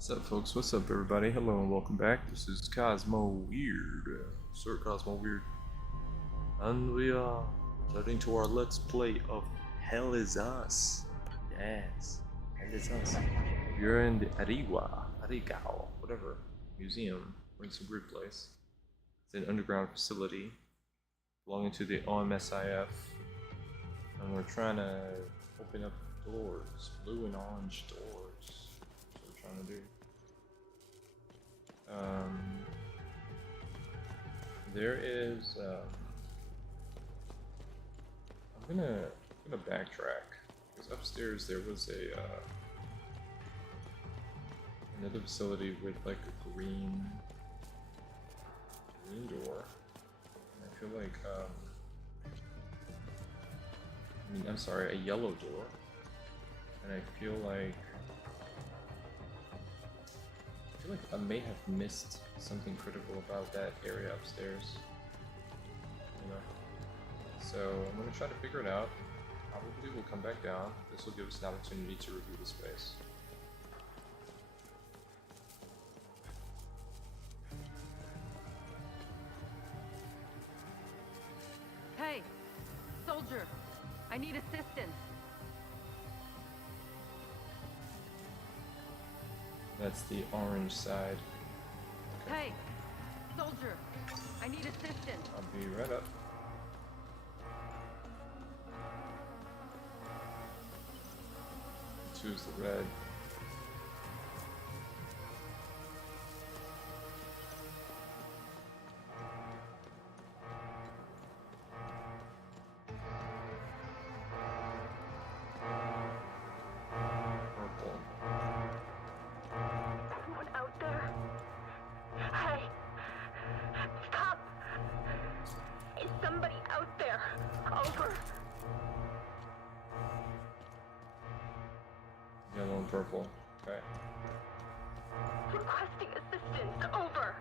What's up, folks? What's up, everybody? Hello and welcome back. This is Cosmo Weird, Sir Cosmo Weird, and we are returning to our Let's Play of Hell Is Us. Yes, Hell Is Us. We're in the Arigao, whatever, museum. We're in some weird place. It's an underground facility belonging to the OMSIF, and we're trying to open up doors, blue and orange doors. To do. There is. I'm gonna backtrack because upstairs there was a another facility with like a green door. And I feel like I'm sorry, a yellow door, and I feel like I may have missed something critical about that area upstairs, you know. So I'm gonna try to figure it out. Probably we'll come back down. This will give us an opportunity to review the space. Hey, soldier, I need assistance. That's the orange side. Okay. Hey, soldier, I need assistance. I'll be right up. Choose the red. Yellow and purple. Okay. Requesting assistance. Over.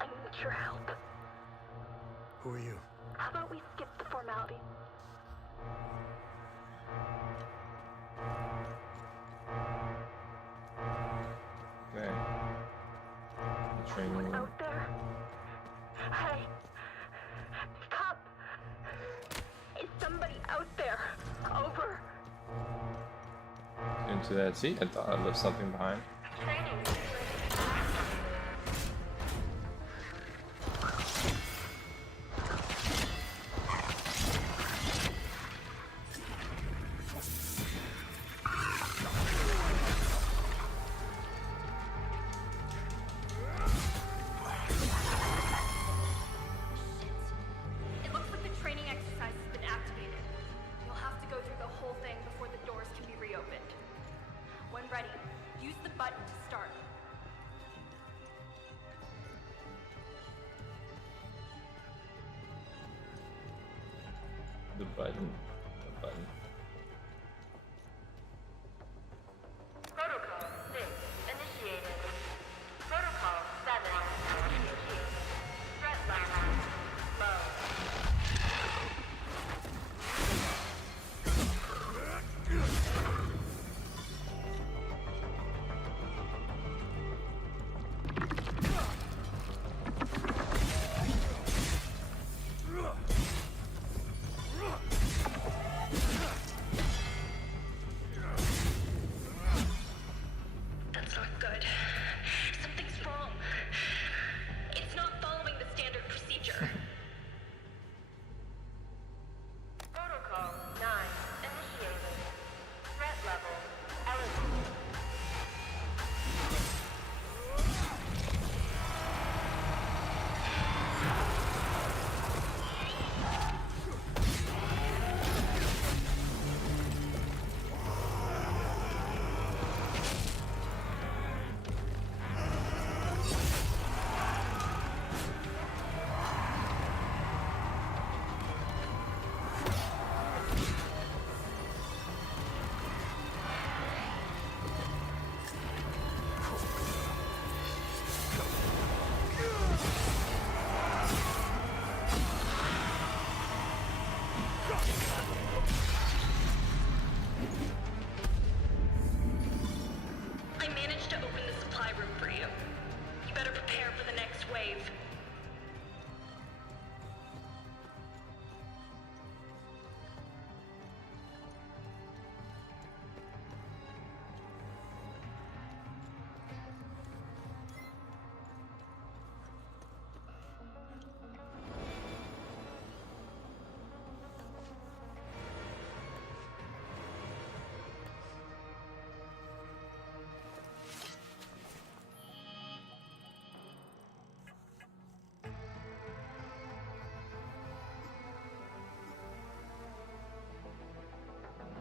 I need your help. Who are you? How about we skip the formality? Okay. The train Anyone room. out there? Hey. Stop. Is somebody out there? Over. Into that seat. I thought I left something behind. Training. It looks like the training exercise has been activated. You'll have to go through the whole thing before the doors can be reopened. When ready, use the button to start. The button. The button. Protocol 6 initiated. Protocol 7 initiated. Threat level low.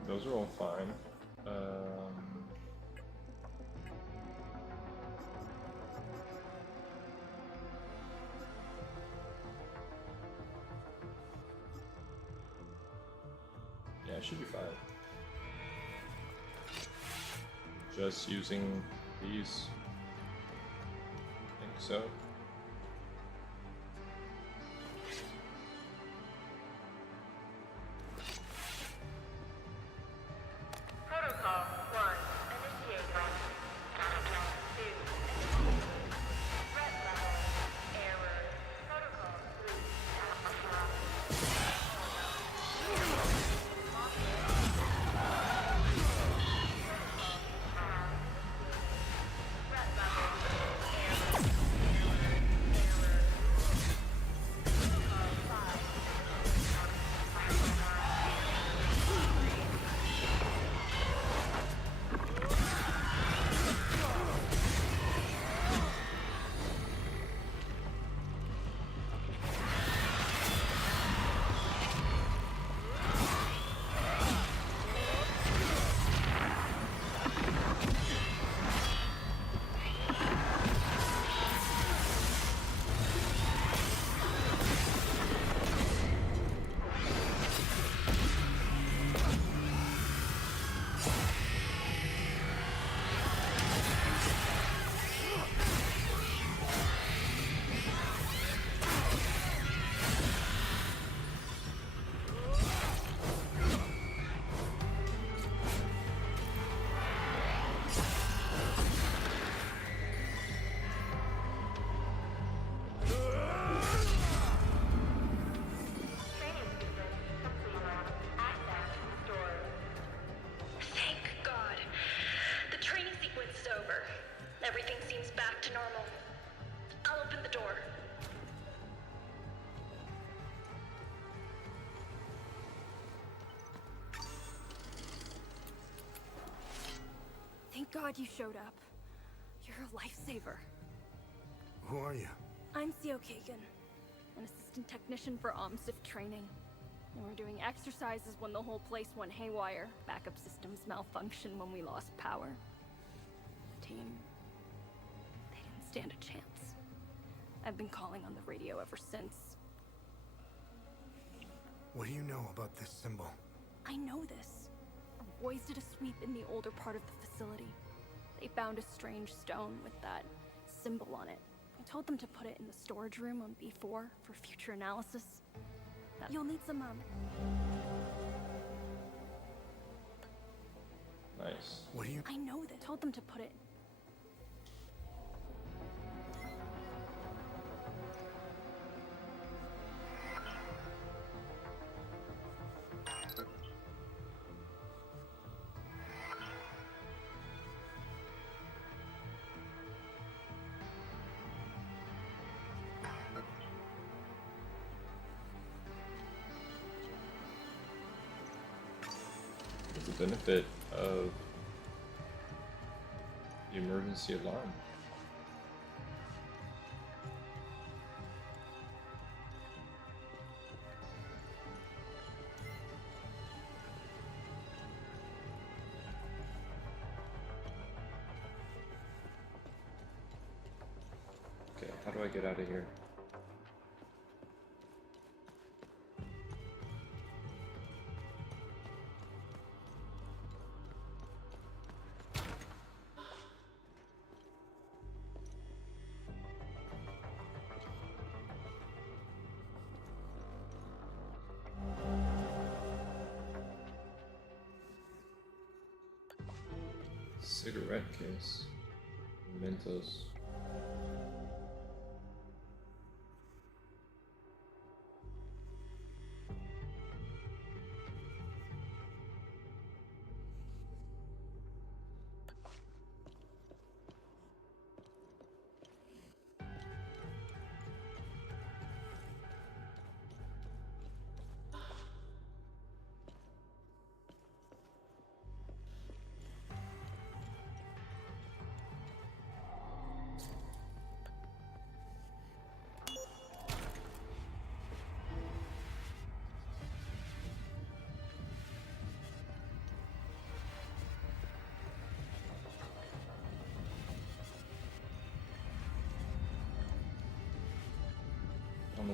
Those are all fine. Yeah, it should be fine. Just using these. I think so. Protocol 1 initiated. 2. Threat level. Error. Protocol Thank God you showed up. You're a lifesaver. Who are you? I'm Theo Kagan, an assistant technician for OMSIF training. And we're doing exercises when the whole place went haywire. Backup systems malfunctioned when we lost power. The team, they didn't stand a chance. I've been calling on the radio ever since. What do you know about this symbol? I know this. Our boys did a sweep in the older part of the facility. They found a strange stone with that symbol on it. I told them to put it in the storage room on B4 for future analysis. You'll need some, Nice. What do you... I know that. Told them to put it... What's the benefit of the emergency alarm? Okay, how do I get out of here? Cigarette case. Mentos.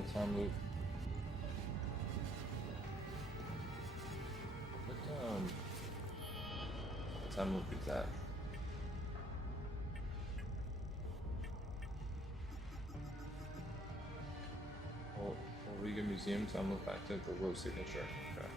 the time loop. What time loop is that? Well, Riga Museum time loop back to the row signature. Okay.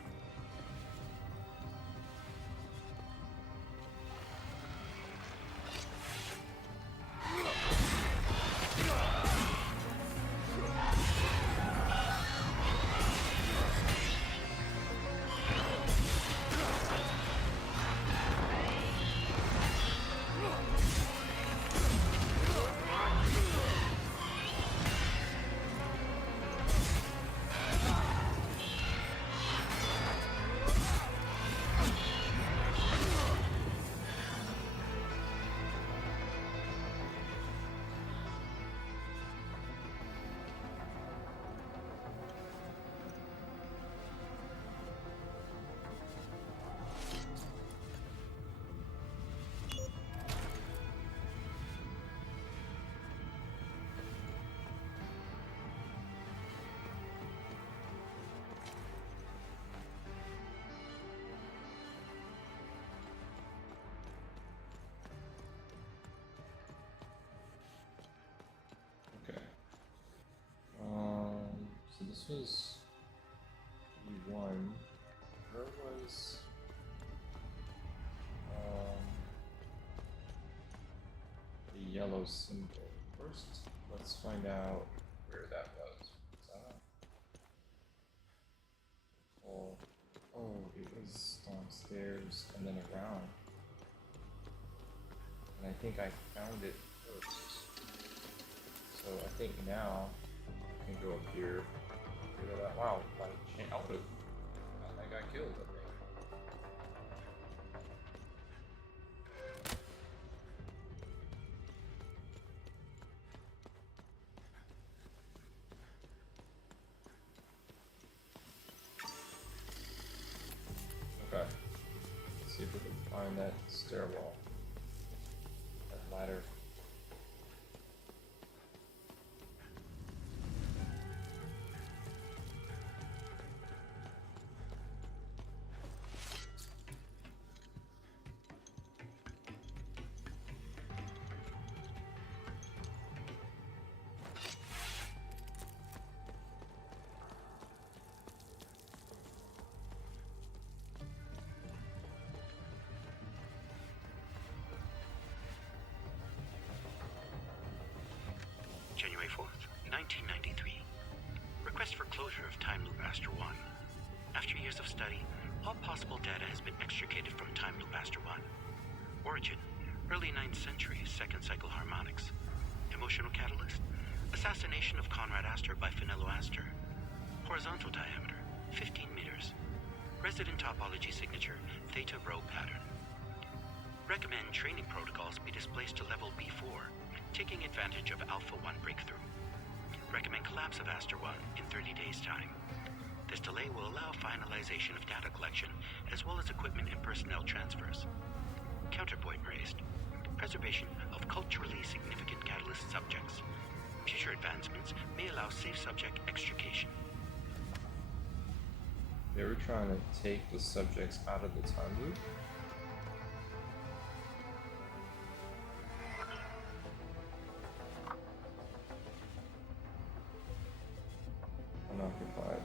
Okay. So this was E1. Where was the yellow symbol? First, let's find out where that was. Oh, it was downstairs and then around. And I think I found it first. So I think now I can go up here. Figure that out. Wow, by chance, I got killed, I think. Okay. Let's see if we can find that stairwell. That ladder. January 4th, 1993. Request for closure of Time Loop Aster 1. After years of study, all possible data has been extricated from Time Loop Aster 1. Origin, early 9th century, second cycle harmonics. Emotional catalyst, assassination of Conrad Astor by Finello Astor. Horizontal diameter, 15 meters. Resident topology signature, theta rho pattern. Recommend training protocols be displaced to level B4, taking advantage of Alpha 1 breakthrough. Recommend collapse of Aster 1 in 30 days' time. This delay will allow finalization of data collection as well as equipment and personnel transfers. Counterpoint raised. Preservation of culturally significant catalyst subjects. Future advancements may allow safe subject extrication. They were trying to take the subjects out of the time loop. Unoccupied.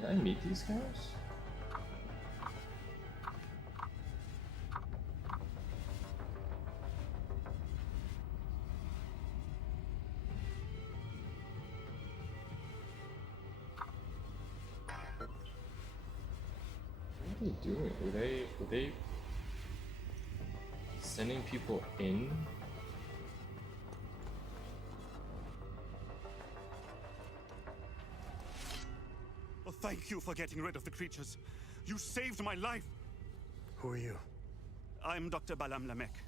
Did I meet these guys? What are they doing? Were they Sending people in? Oh, thank you for getting rid of the creatures. You saved my life. Who are you? I'm Dr. Balam Lamek.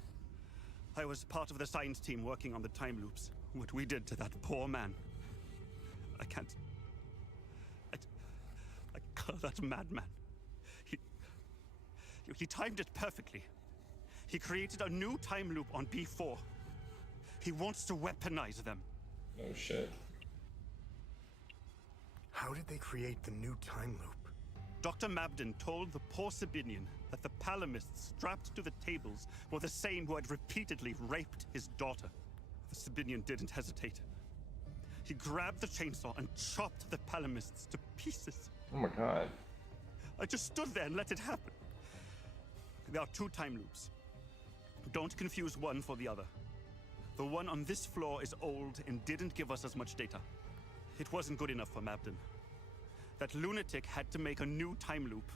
I was part of the science team working on the time loops. What we did to that poor man. I can't... I call that madman. He timed it perfectly. He created a new time loop on B4. He wants to weaponize them. Oh shit. How did they create the new time loop? Dr. Mabden told the poor Sabinian that the Palamists strapped to the tables were the same who had repeatedly raped his daughter. The Sabinian didn't hesitate. He grabbed the chainsaw and chopped the Palamists to pieces. Oh my god. I just stood there and let it happen. There are two time loops. Don't confuse one for the other. The one on this floor is old and didn't give us as much data. It wasn't good enough for Mabden. That lunatic had to make a new time loop.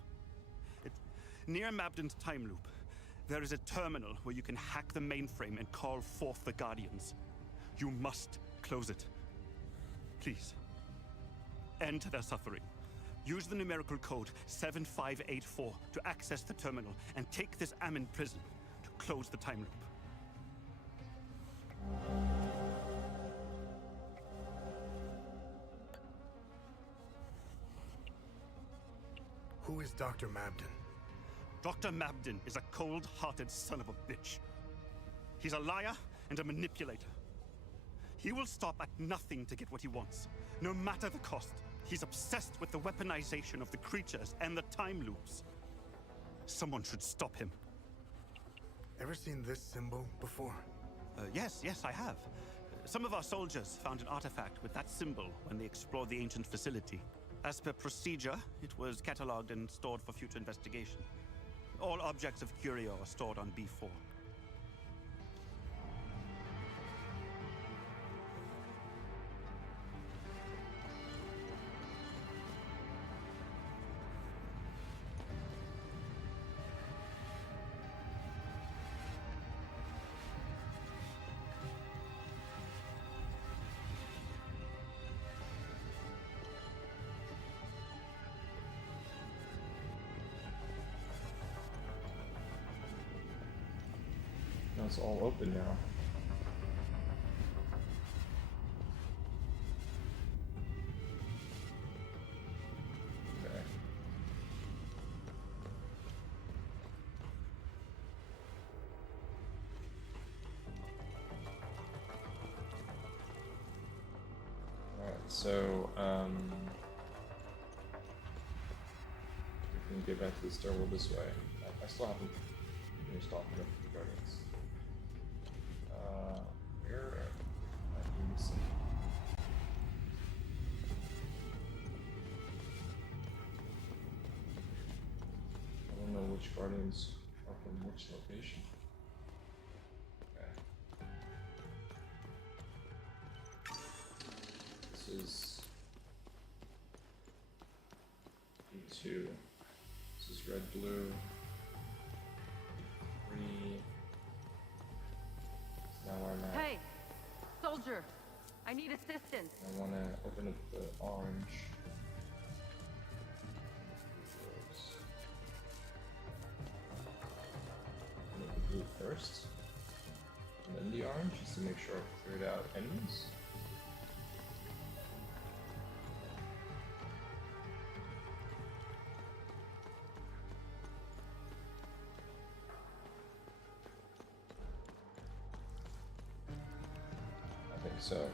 Near Mabden's time loop, there is a terminal where you can hack the mainframe and call forth the Guardians. You must close it. Please. End their suffering. Use the numerical code 7584 to access the terminal and take this Amin prison to close the time loop. Who is Dr. Mabden? Dr. Mabden is a cold-hearted son of a bitch. He's a liar and a manipulator. He will stop at nothing to get what he wants, no matter the cost. He's obsessed with the weaponization of the creatures and the time loops. Someone should stop him. Ever seen this symbol before? Yes, I have. Some of our soldiers found an artifact with that symbol when they explored the ancient facility. As per procedure, it was cataloged and stored for future investigation. All objects of curio are stored on B4. Now it's all open now. Okay. Alright, so we can get back to the stairwell this way. I still haven't finished talking about the Guardians. Where am I missing? I don't know which Guardians are from which location. Okay. This is E2. This is red, blue. 3. Now where I'm at. Hey, soldier, I need assistance. I want to open up the orange. Open up the blue first, and then the orange, just to make sure I've cleared out enemies. I think so.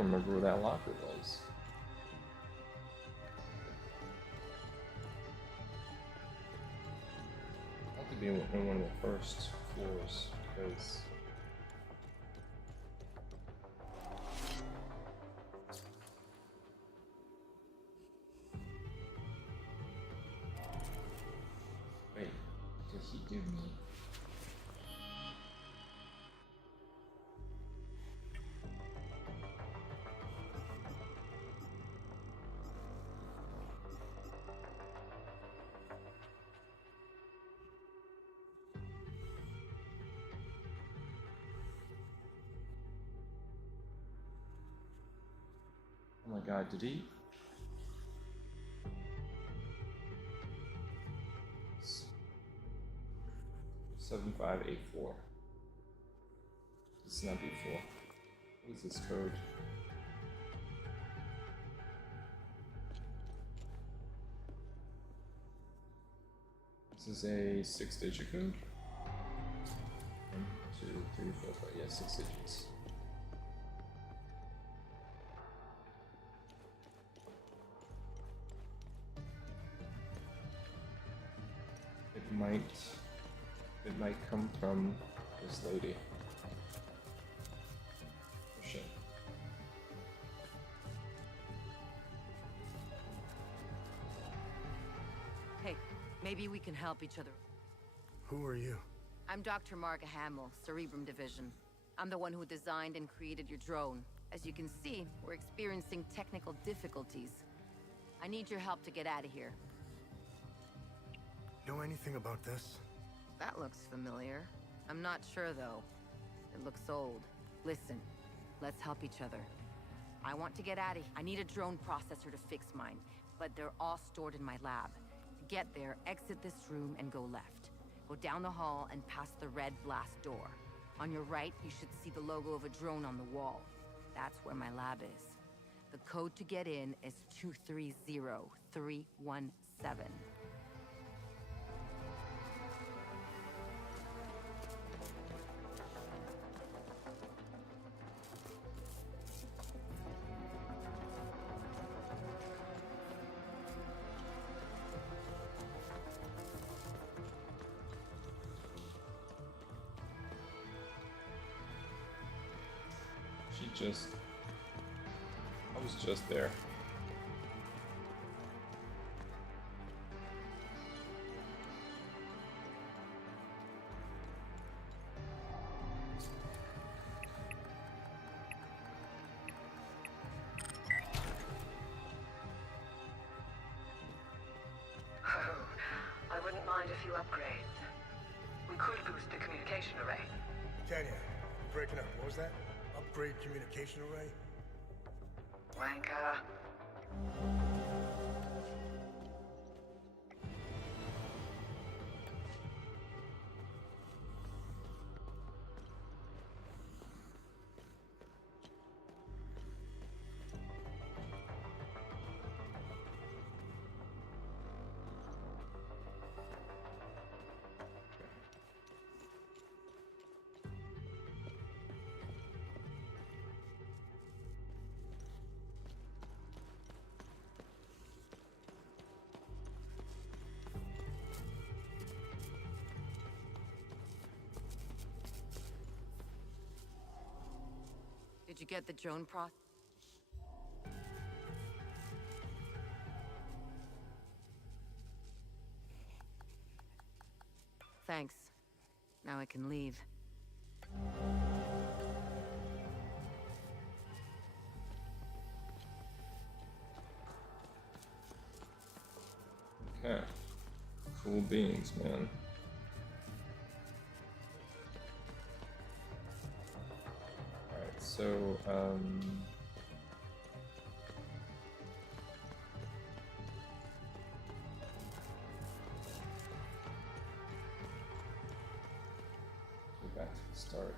don't remember where that locker was. It had to be in one of the first floors, because... Wait, did he do me? Oh my god, did he? 7584. This is not B4. What is this code? This is a 6-digit code? 1, 2, 3, 4, 5. Yeah, 6 digits. It might come from this lady. Oh shit. Hey, maybe we can help each other. Who are you? I'm Dr. Marga Hamill, Cerebrum Division. I'm the one who designed and created your drone. As you can see, we're experiencing technical difficulties. I need your help to get out of here. Know anything about this? That looks familiar. I'm not sure, though. It looks old. Listen, let's help each other. I want to get out of here. I need a drone processor to fix mine, but they're all stored in my lab. To get there, exit this room and go left. Go down the hall and past the red blast door. On your right, you should see the logo of a drone on the wall. That's where my lab is. The code to get in is 230317. I was just there. I wouldn't mind a few upgrades. We could boost the communication array. Tanya, you're breaking up. What was that? Upgrade communication array? Wanker. Did you get the drone process? Thanks. Now I can leave. Okay. Cool beans, man. Alright, so, go back to the start.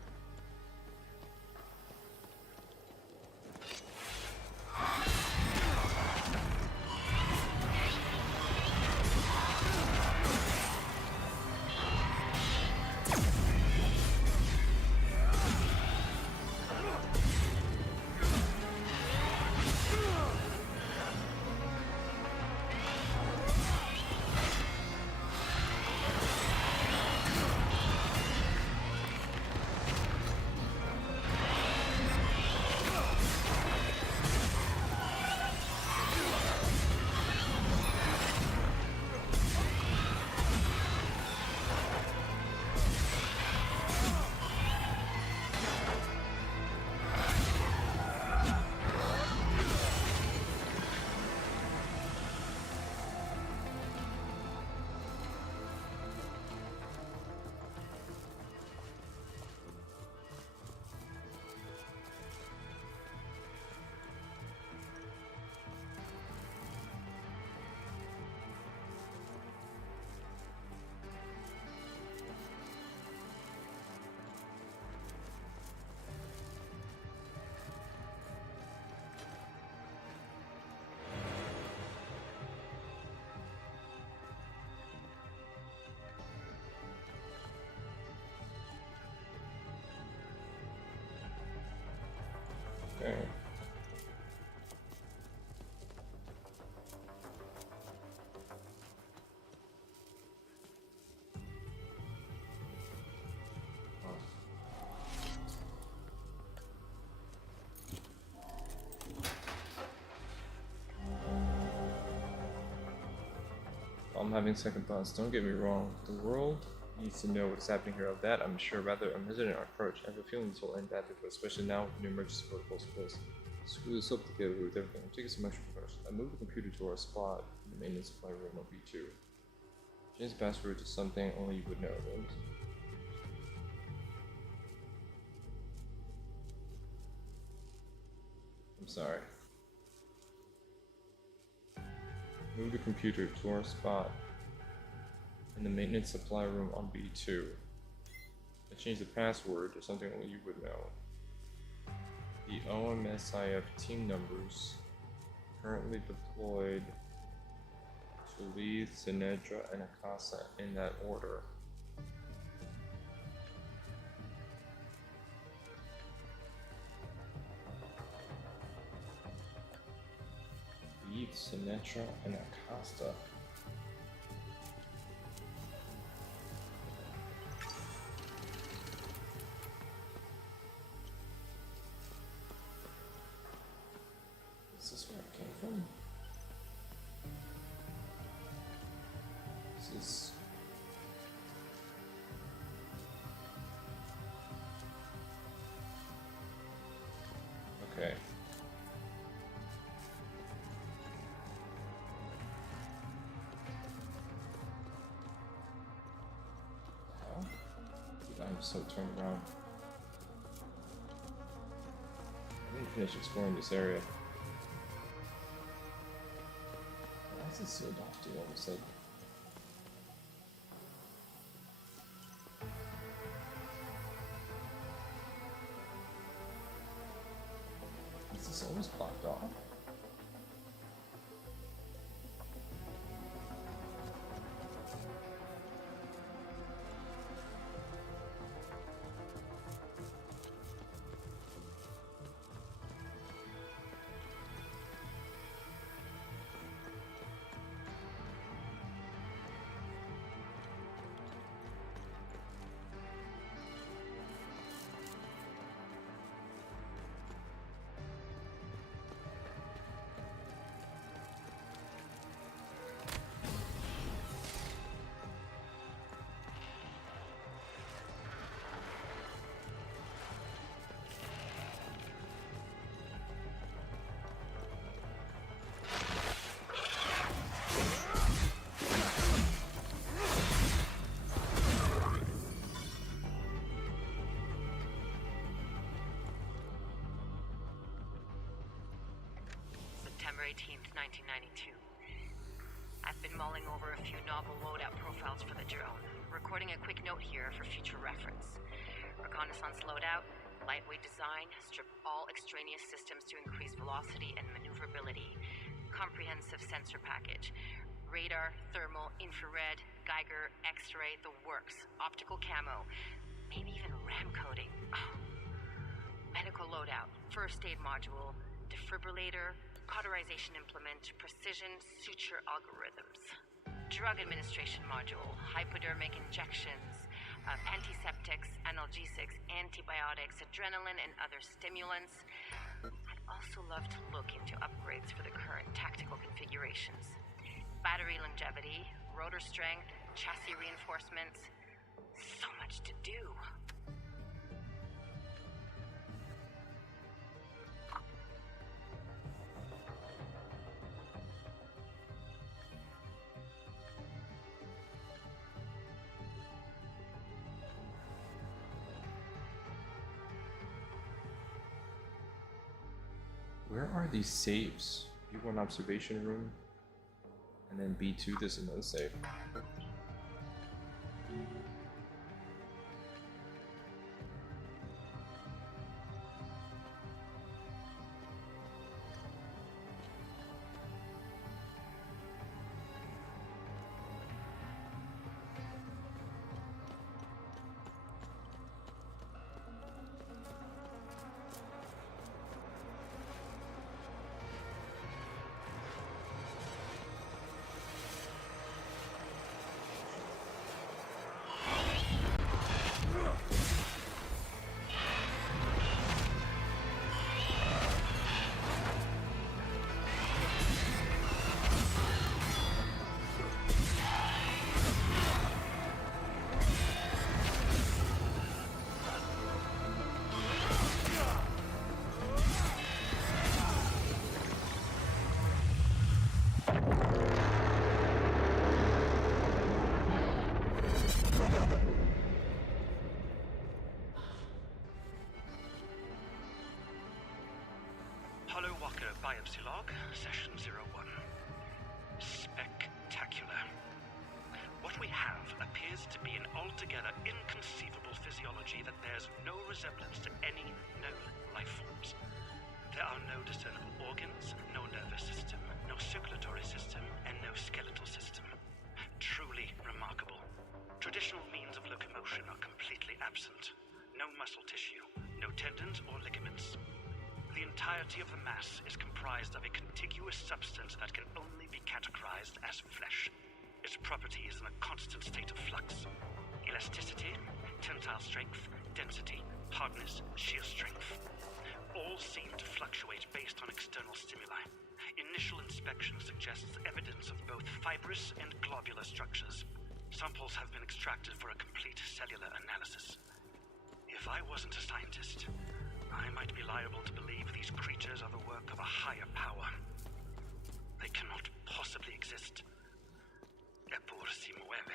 Okay. I'm having second thoughts. Don't get me wrong. The world needs to know what's happening here. Of that, I'm sure. Rather, I'm hesitant our approach. I have a feeling this will end badly for us, especially now with new emergency protocols in place. Screw this up together with everything. I'm taking some extra first. I moved the computer to our spot in the maintenance supply room on B2. Change the password to something only you would know. I'm sorry. Move the computer to our spot in the maintenance supply room on B2. I changed the password to something only you would know. The OMSIF team numbers currently deployed to Leith, Sinedra, and Akasa in that order. Leith, Sinedra, and Akasa. Is this where it came from? This is... Okay. How? Dude, I'm so turned around. I didn't finish exploring this area. Why is it sealed off, dude, all of a sudden? Is this always blocked off? September 18th, 1992. I've been mulling over a few novel loadout profiles for the drone, recording a quick note here for future reference. Reconnaissance loadout, lightweight design, strip all extraneous systems to increase velocity and maneuverability. Comprehensive sensor package. Radar, thermal, infrared, Geiger, X-ray, the works. Optical camo. Maybe even RAM coding. Oh. Medical loadout, first aid module, defibrillator, cauterization implement, precision suture algorithms. Drug administration module, hypodermic injections, antiseptics, analgesics, antibiotics, adrenaline, and other stimulants. I'd also love to look into upgrades for the current tactical configurations. Battery longevity, rotor strength, chassis reinforcements. So much to do. Where are these saves? B1 observation room, and then B2, this is another save. Walker biopsy log, session 01. Spectacular. What we have appears to be an altogether inconceivable physiology that bears no resemblance to any known life forms. There are no discernible organs, no nervous system, no circulatory system, and no skeletal system. Truly remarkable. Traditional means of locomotion are completely absent. No muscle tissue, no tendons or ligaments. The entirety of the mass is comprised of a contiguous substance that can only be categorized as flesh. Its property is in a constant state of flux. Elasticity, tensile strength, density, hardness, shear strength. All seem to fluctuate based on external stimuli. Initial inspection suggests evidence of both fibrous and globular structures. Samples have been extracted for a complete cellular analysis. If I wasn't a scientist, I might be liable to believe these creatures are the work of a higher power. They cannot possibly exist. Eppur si muove.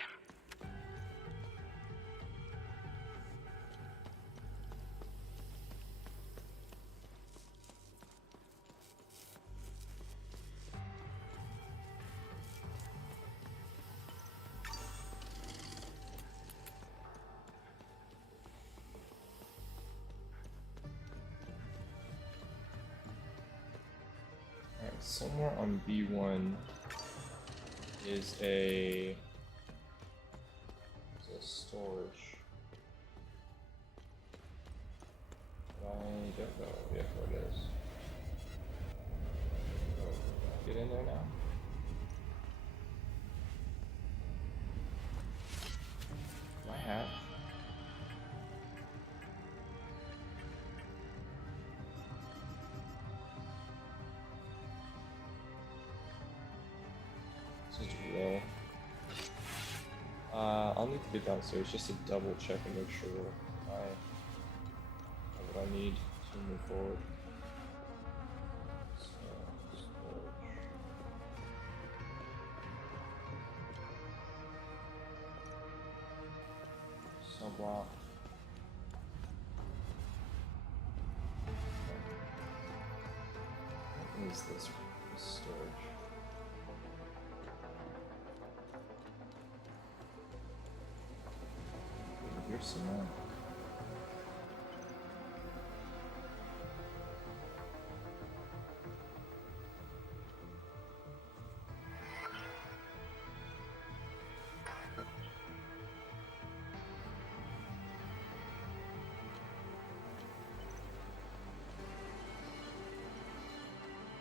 Alright, somewhere on B1 is a storage. I don't know yet what it is. Oh, get in there now. My hat. This is real. I'll need to get downstairs just to double check and make sure I have what I need to move forward. So, storage. Subblock. What is this storage? Here's some more.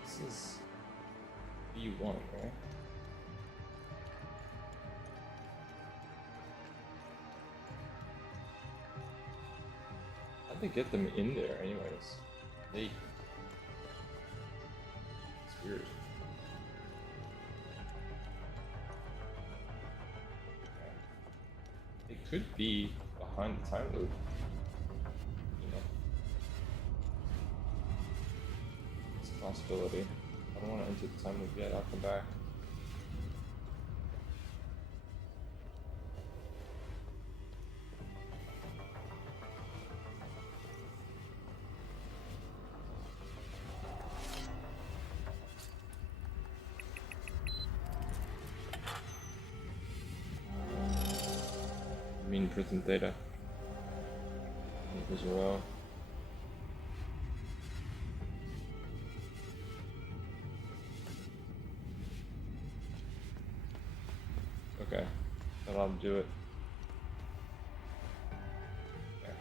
This is B1, right? How'd they get them in there anyways? It's weird. It could be behind the time loop. You know? It's a possibility. I don't want to enter the time loop yet, I'll come back. Prison data as well. Okay, that'll do it. Okay.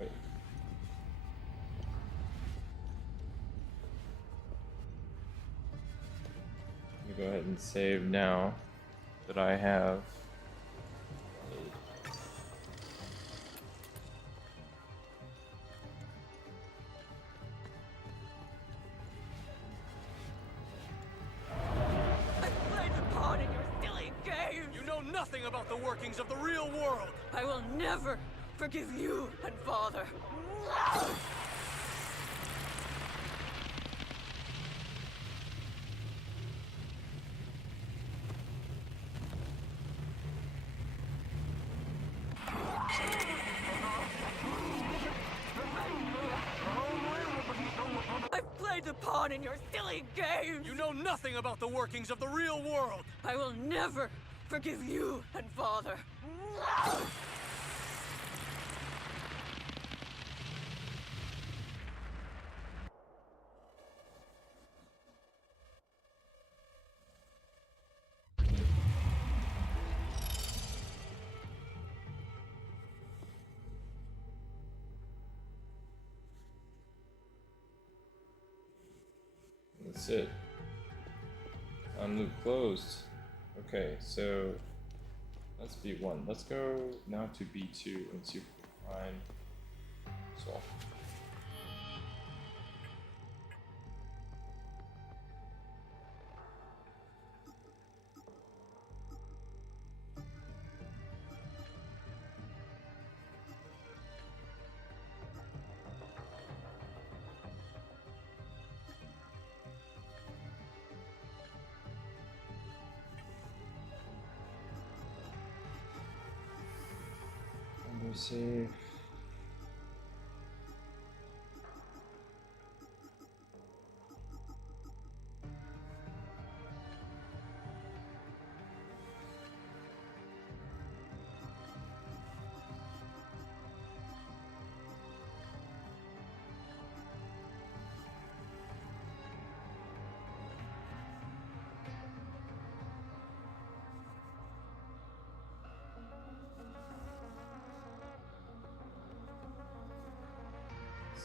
Wait. Let me go ahead and save now that I have. Nothing about the workings of the real world! I will never forgive you and Father. played the pawn in your silly games! You know nothing about the workings of the real world! I will never forgive you and Father. That's it. Time loop closed. Okay, so that's B1. Let's go now to B2 and see if we can find Saul. Let me see.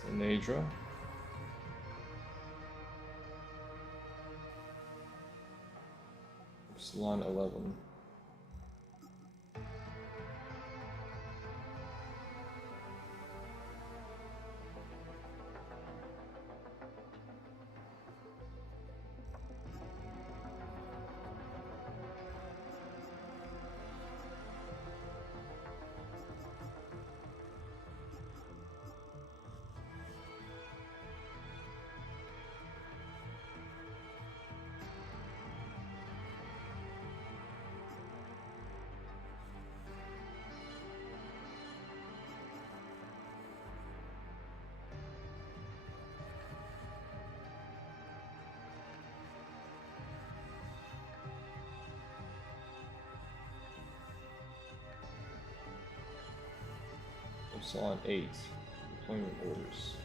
Sinadra. Epsilon 11. Epsilon 8. Deployment orders.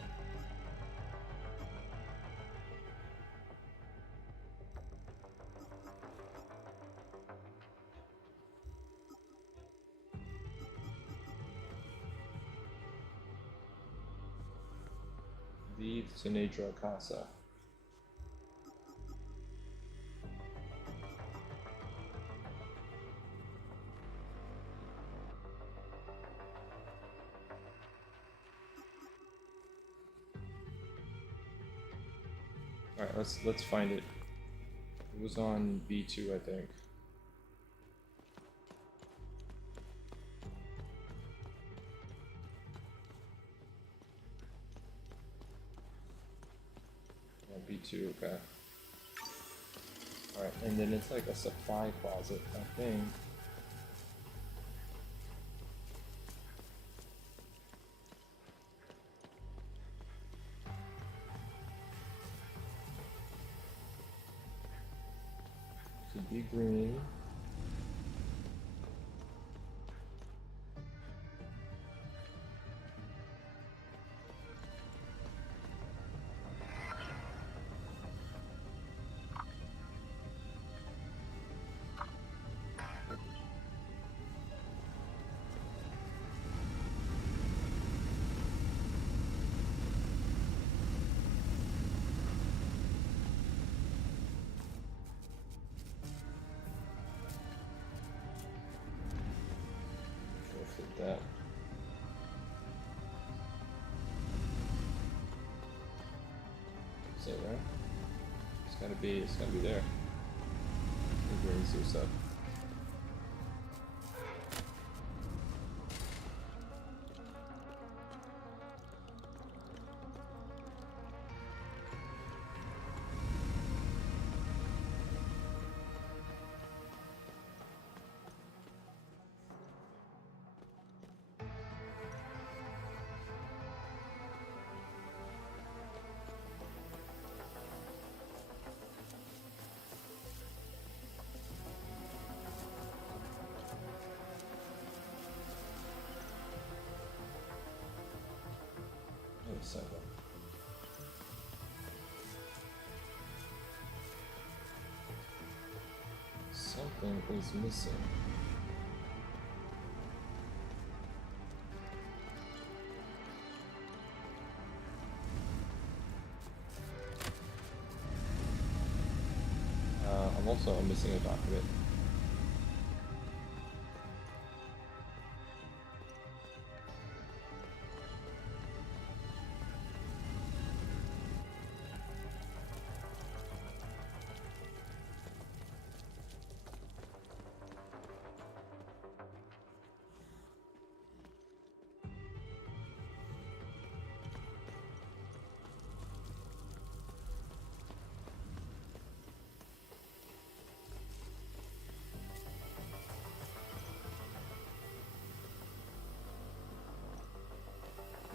Lead Sinadra Casa. Alright, let's find it. It was on B2, I think. Yeah, B2, okay. Alright, and then it's like a supply closet, I think. Could be green. That. Is that right? It's gotta be there. Bring Zeus up. something is missing. I'm also missing a document.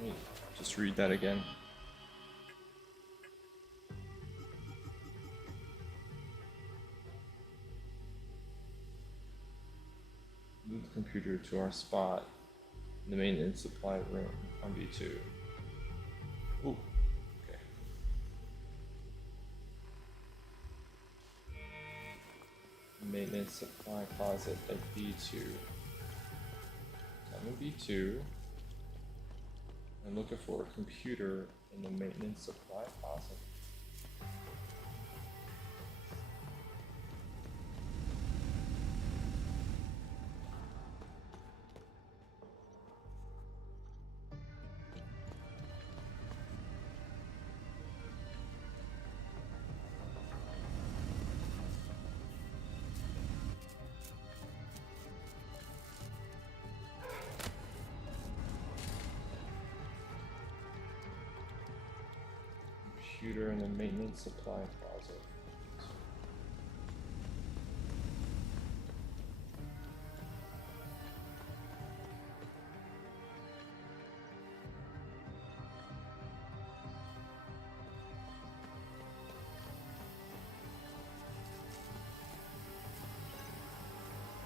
Let me just read that again. Move the computer to our spot in the maintenance supply room on B2. Ooh, okay. Maintenance supply closet at B2. So I'm in B2. I'm looking for a computer in the maintenance supply closet. Computer in the maintenance supply closet.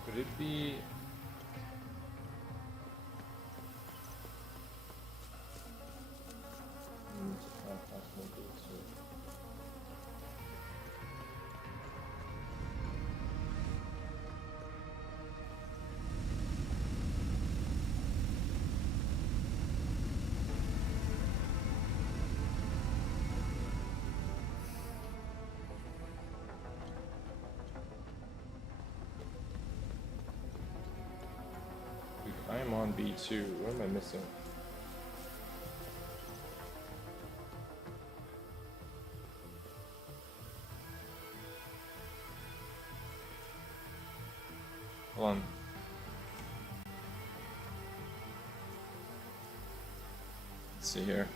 Could it be supply closet B2? I am on B2. What am I missing? Hold on. Let's see here.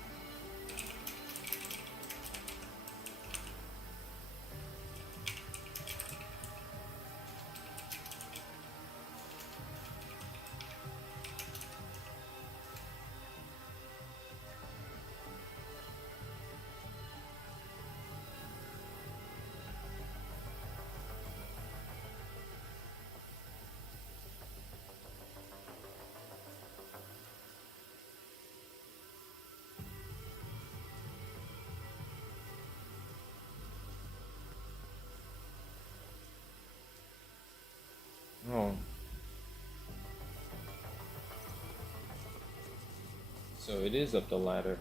Oh. So it is up the ladder.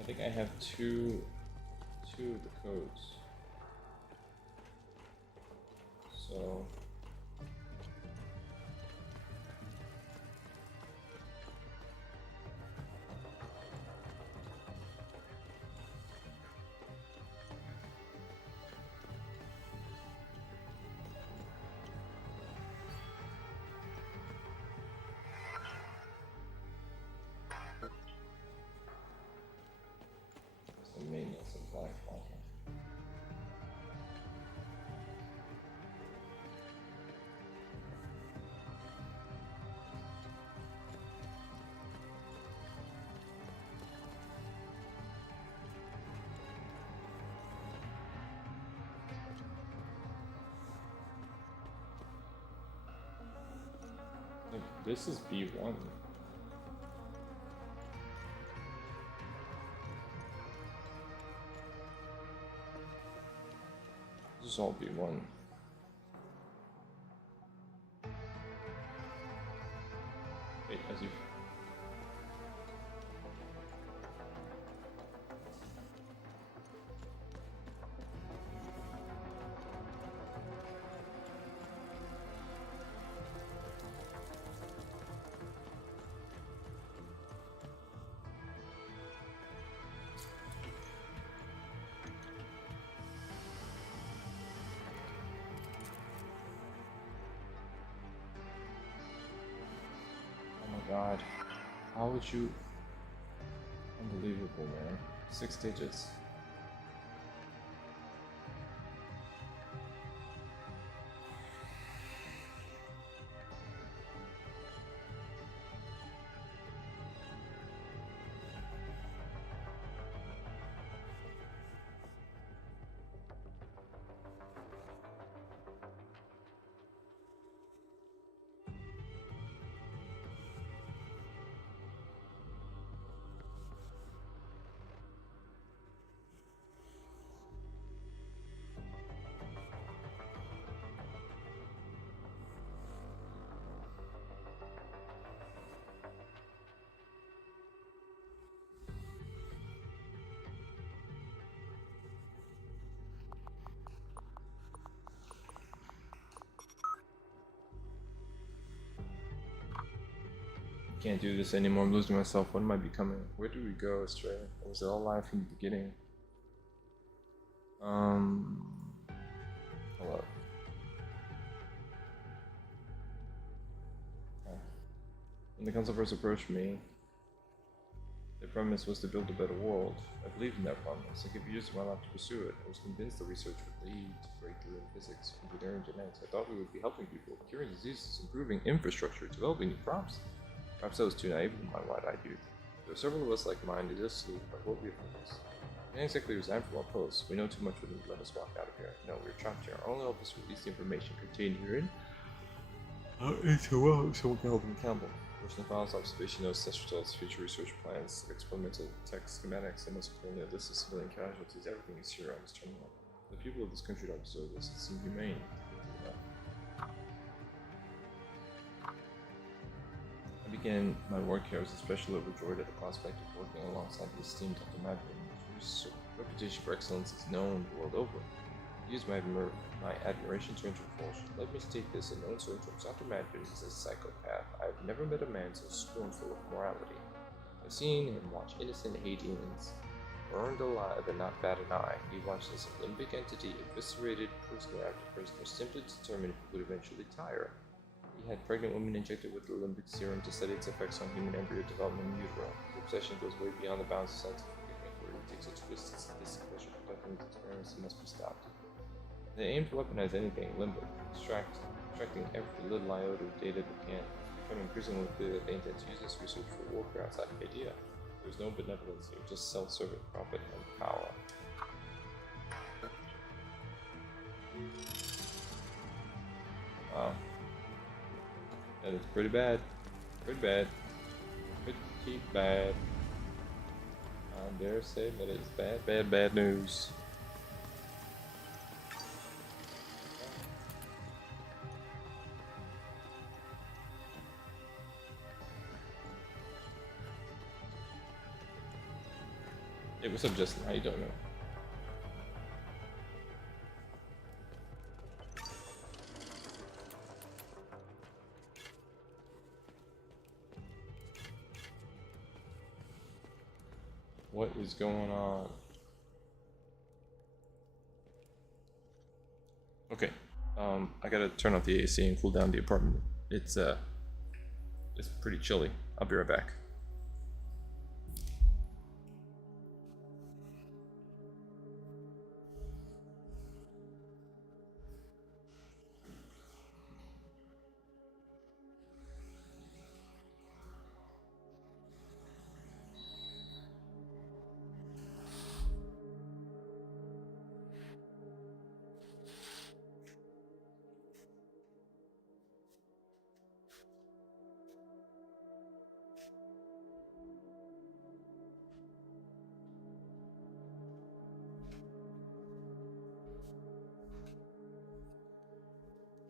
I think I have two of the codes. So This is B1. This is all B1. Wait, as you... God, how would you? Unbelievable, man. 6 digits. Can't do this anymore. I'm losing myself. What am I becoming? Where do we go astray? Or was it all live from the beginning? Hello. When the council first approached me, their premise was to build a better world. I believed in that promise. I gave years of my life to pursue it. I was convinced the research would lead to breakthrough in physics, engineering, genetics. I thought we would be helping people, curing diseases, improving infrastructure, developing new crops. Perhaps I was too naive in my wide-eyed youth. There are several of us like mine irresolute about what we have done. We can't exactly resign from our posts. We know too much for them to let us walk out of here. No, we're trapped here. Our only hope is to release the information contained herein. Someone can hold them accountable. Personal files, observation notes, test results, future research plans, experimental tech schematics, and most importantly, a list of civilian casualties. Everything is here on this terminal. The people of this country don't deserve this. It's inhumane. I began my work here as a special overjoyed at the prospect of working alongside the esteemed Dr. Madden, whose reputation for excellence is known the world over. To use my admiration to interpolation, let me state this in no uncertain terms. Dr. Madden is a psychopath. I have never met a man so scornful of morality. I've seen him watch innocent Haitians burned alive and not bat an eye. He watched this Olympic entity eviscerated prisoner after prisoner simply to determine if he would eventually tire. He had pregnant women injected with the Olympic serum to study its effects on human embryo development in utero. His obsession goes way beyond the bounds of scientific agreement, where he takes a twisted, sadistic pleasure conducting these experiments that must be stopped. They aim to weaponize anything limbic, extracting every little iota of data they can. It's becoming increasingly clear that they intend to use this research for warfare outside of idea. There's no benevolence here, just self-serving profit and power. Wow. That is pretty bad. Pretty bad. Pretty bad. I dare say that it's bad, bad, bad news. Hey, what's up, Justin? How you doing, man? What is going on? Okay, I gotta turn off the AC and cool down the apartment. It's pretty chilly. I'll be right back.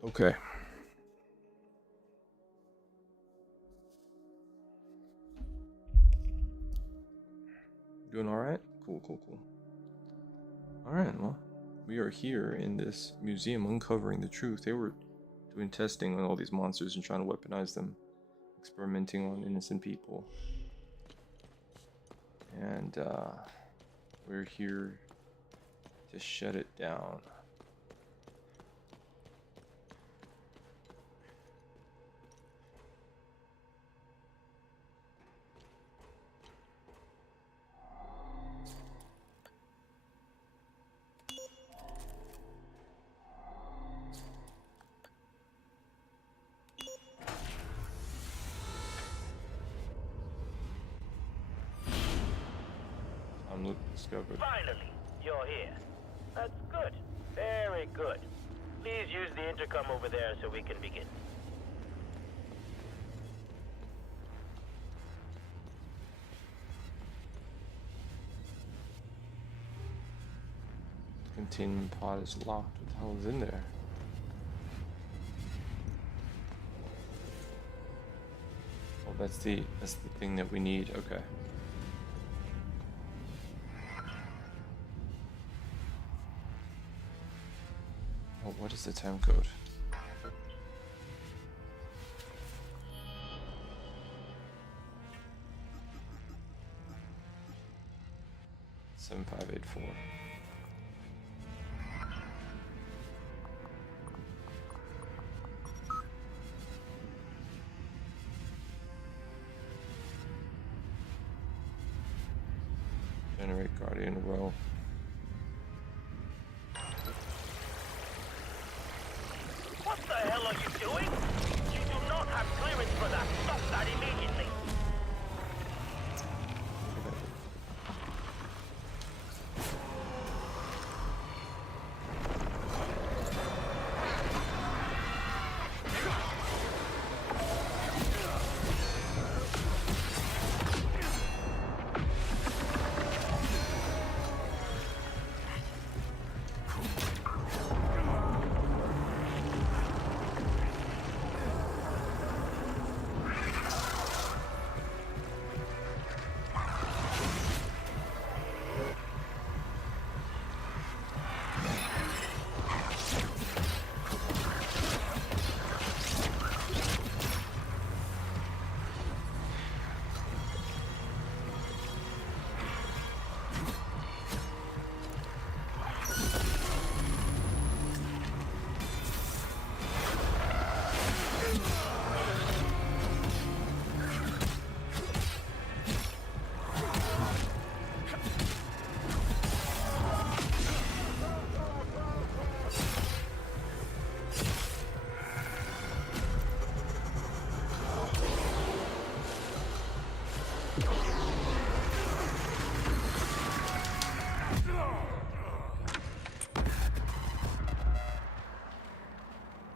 Okay. Doing alright? Cool, cool, cool. Alright, well, we are here in this museum uncovering the truth. They were doing testing on all these monsters and trying to weaponize them, experimenting on innocent people. And we're here to shut it down. Look discovered. Finally, you're here. That's good. Very good. Please use the intercom over there so we can begin. The containment pod is locked. What the hell is in there? Oh, that's the thing that we need. Okay. Oh, what is the time code? Seven 584. Generate Guardian Row. What the hell are you doing? You do not have clearance for that. Stop that immediately.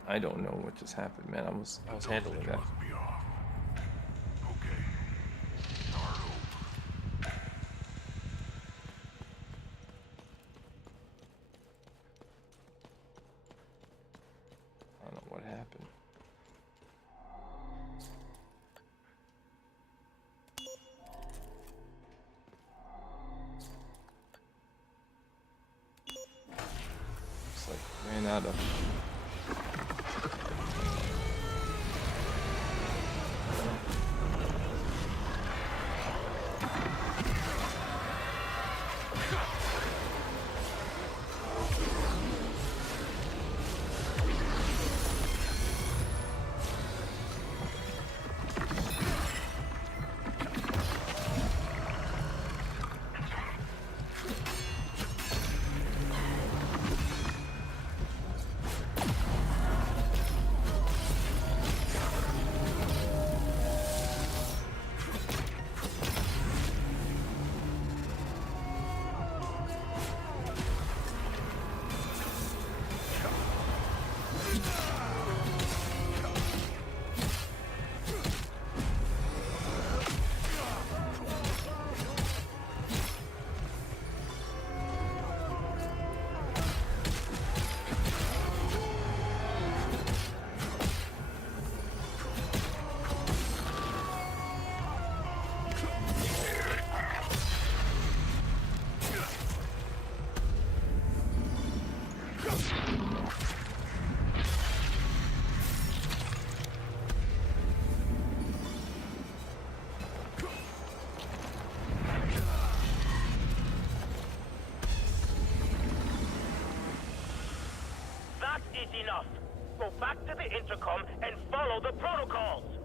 I don't know what just happened, man. I was handling that. I don't know what happened. Looks like ran out of enough. Go back to the intercom and follow the protocols.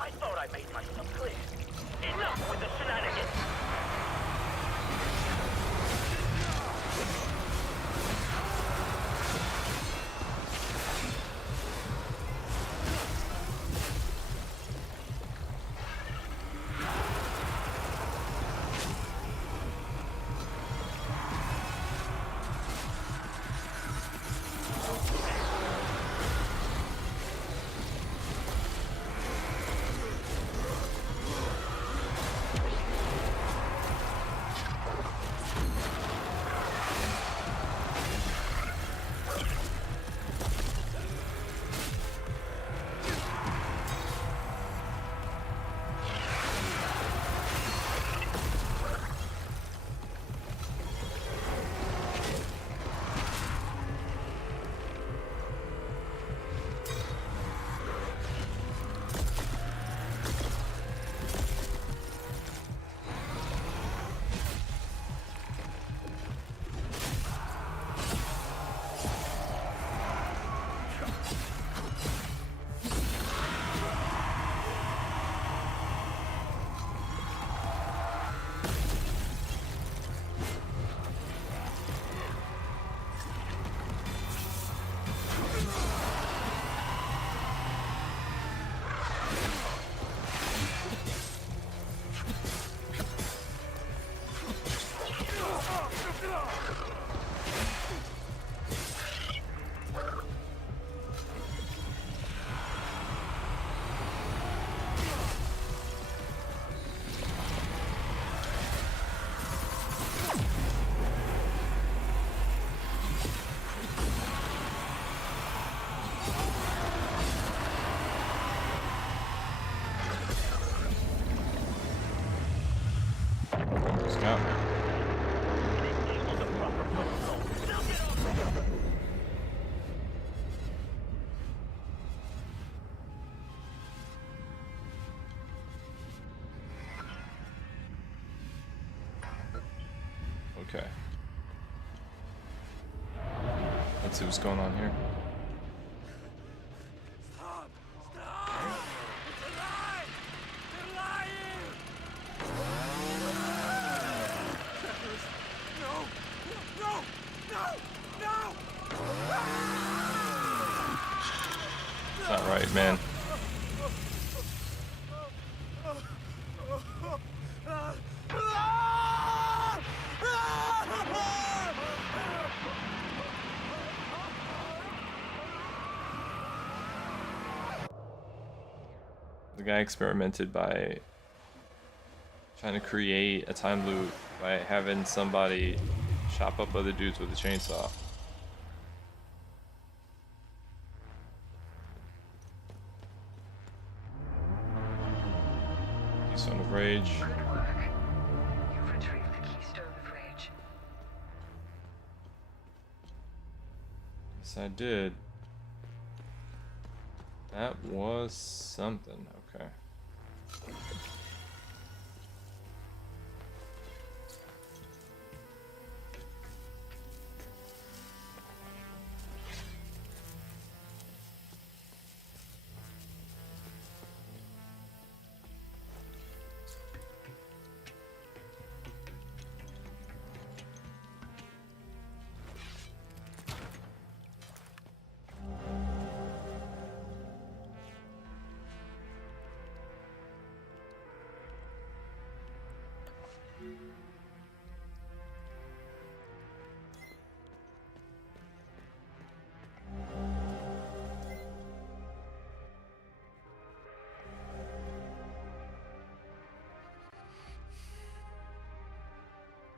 I thought I made myself clear. Enough with the shenanigans! Okay. Let's see what's going on here. Stop! Stop! It's a lie! They're lying! No! No! No! No! It's not right, man. The guy experimented by trying to create a time loop by having somebody chop up other dudes with a chainsaw. Keystone of Rage. Good work. You've retrieved the Keystone of Rage. Yes, I did. That was something. Okay.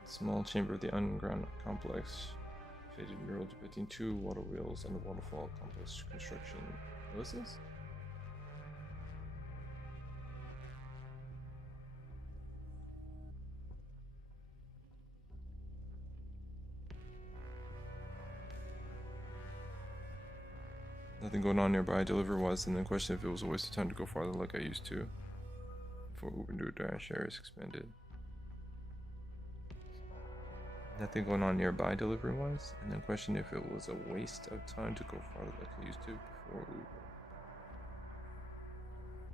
Small chamber of the underground complex. Faded mural depicting two water wheels and a waterfall complex construction. What is this? Nothing going on nearby. Deliver was, and then question if it was a waste of time to go farther like I used to. before window dash area is expanded. Nothing going on nearby delivery wise, and then question if it was a waste of time to go farther like I used to before Uber.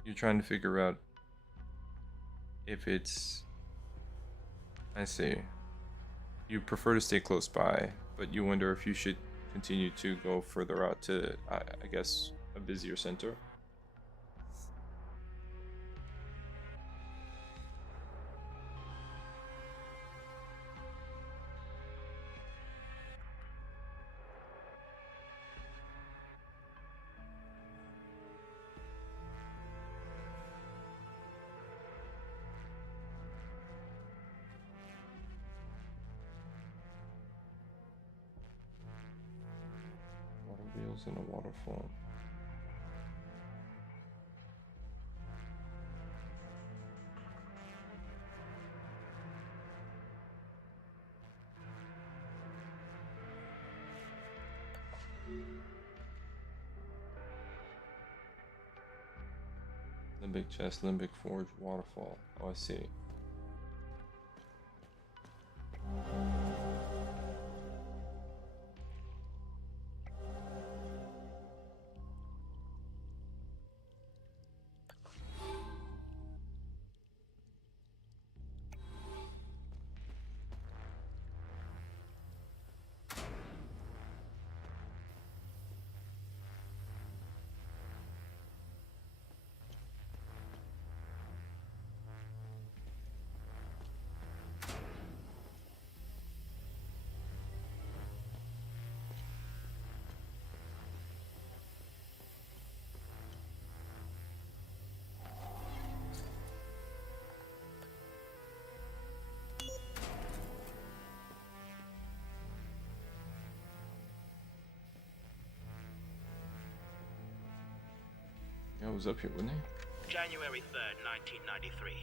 You're trying to figure out if it's, I see. You prefer to stay close by, but you wonder if you should continue to go further out to, I guess, a busier center. Water wheels and a waterfall. Limbic chest, limbic forge, waterfall. Oh, I see. Yeah, I was up here, wasn't I? January 3rd, 1993.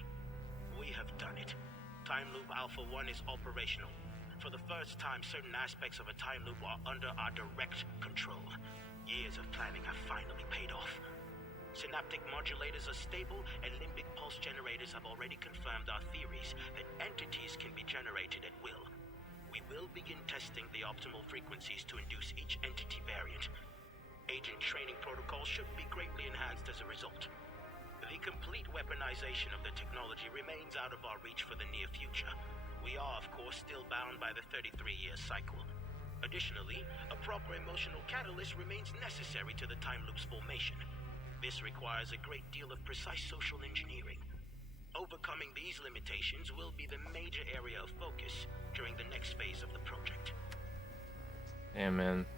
We have done it. Time Loop Alpha 1 is operational. For the first time, certain aspects of a time loop are under our direct control. Years of planning have finally paid off. Synaptic modulators are stable, and limbic pulse generators have already confirmed our theories that entities can be generated at will. We will begin testing the optimal frequencies to induce each entity variant. Agent training protocols should be greatly enhanced as a result. The complete weaponization of the technology remains out of our reach for the near future. We are, of course, still bound by the 33-year cycle. Additionally, a proper emotional catalyst remains necessary to the time loop's formation. This requires a great deal of precise social engineering. Overcoming these limitations will be the major area of focus during the next phase of the project. Damn, man.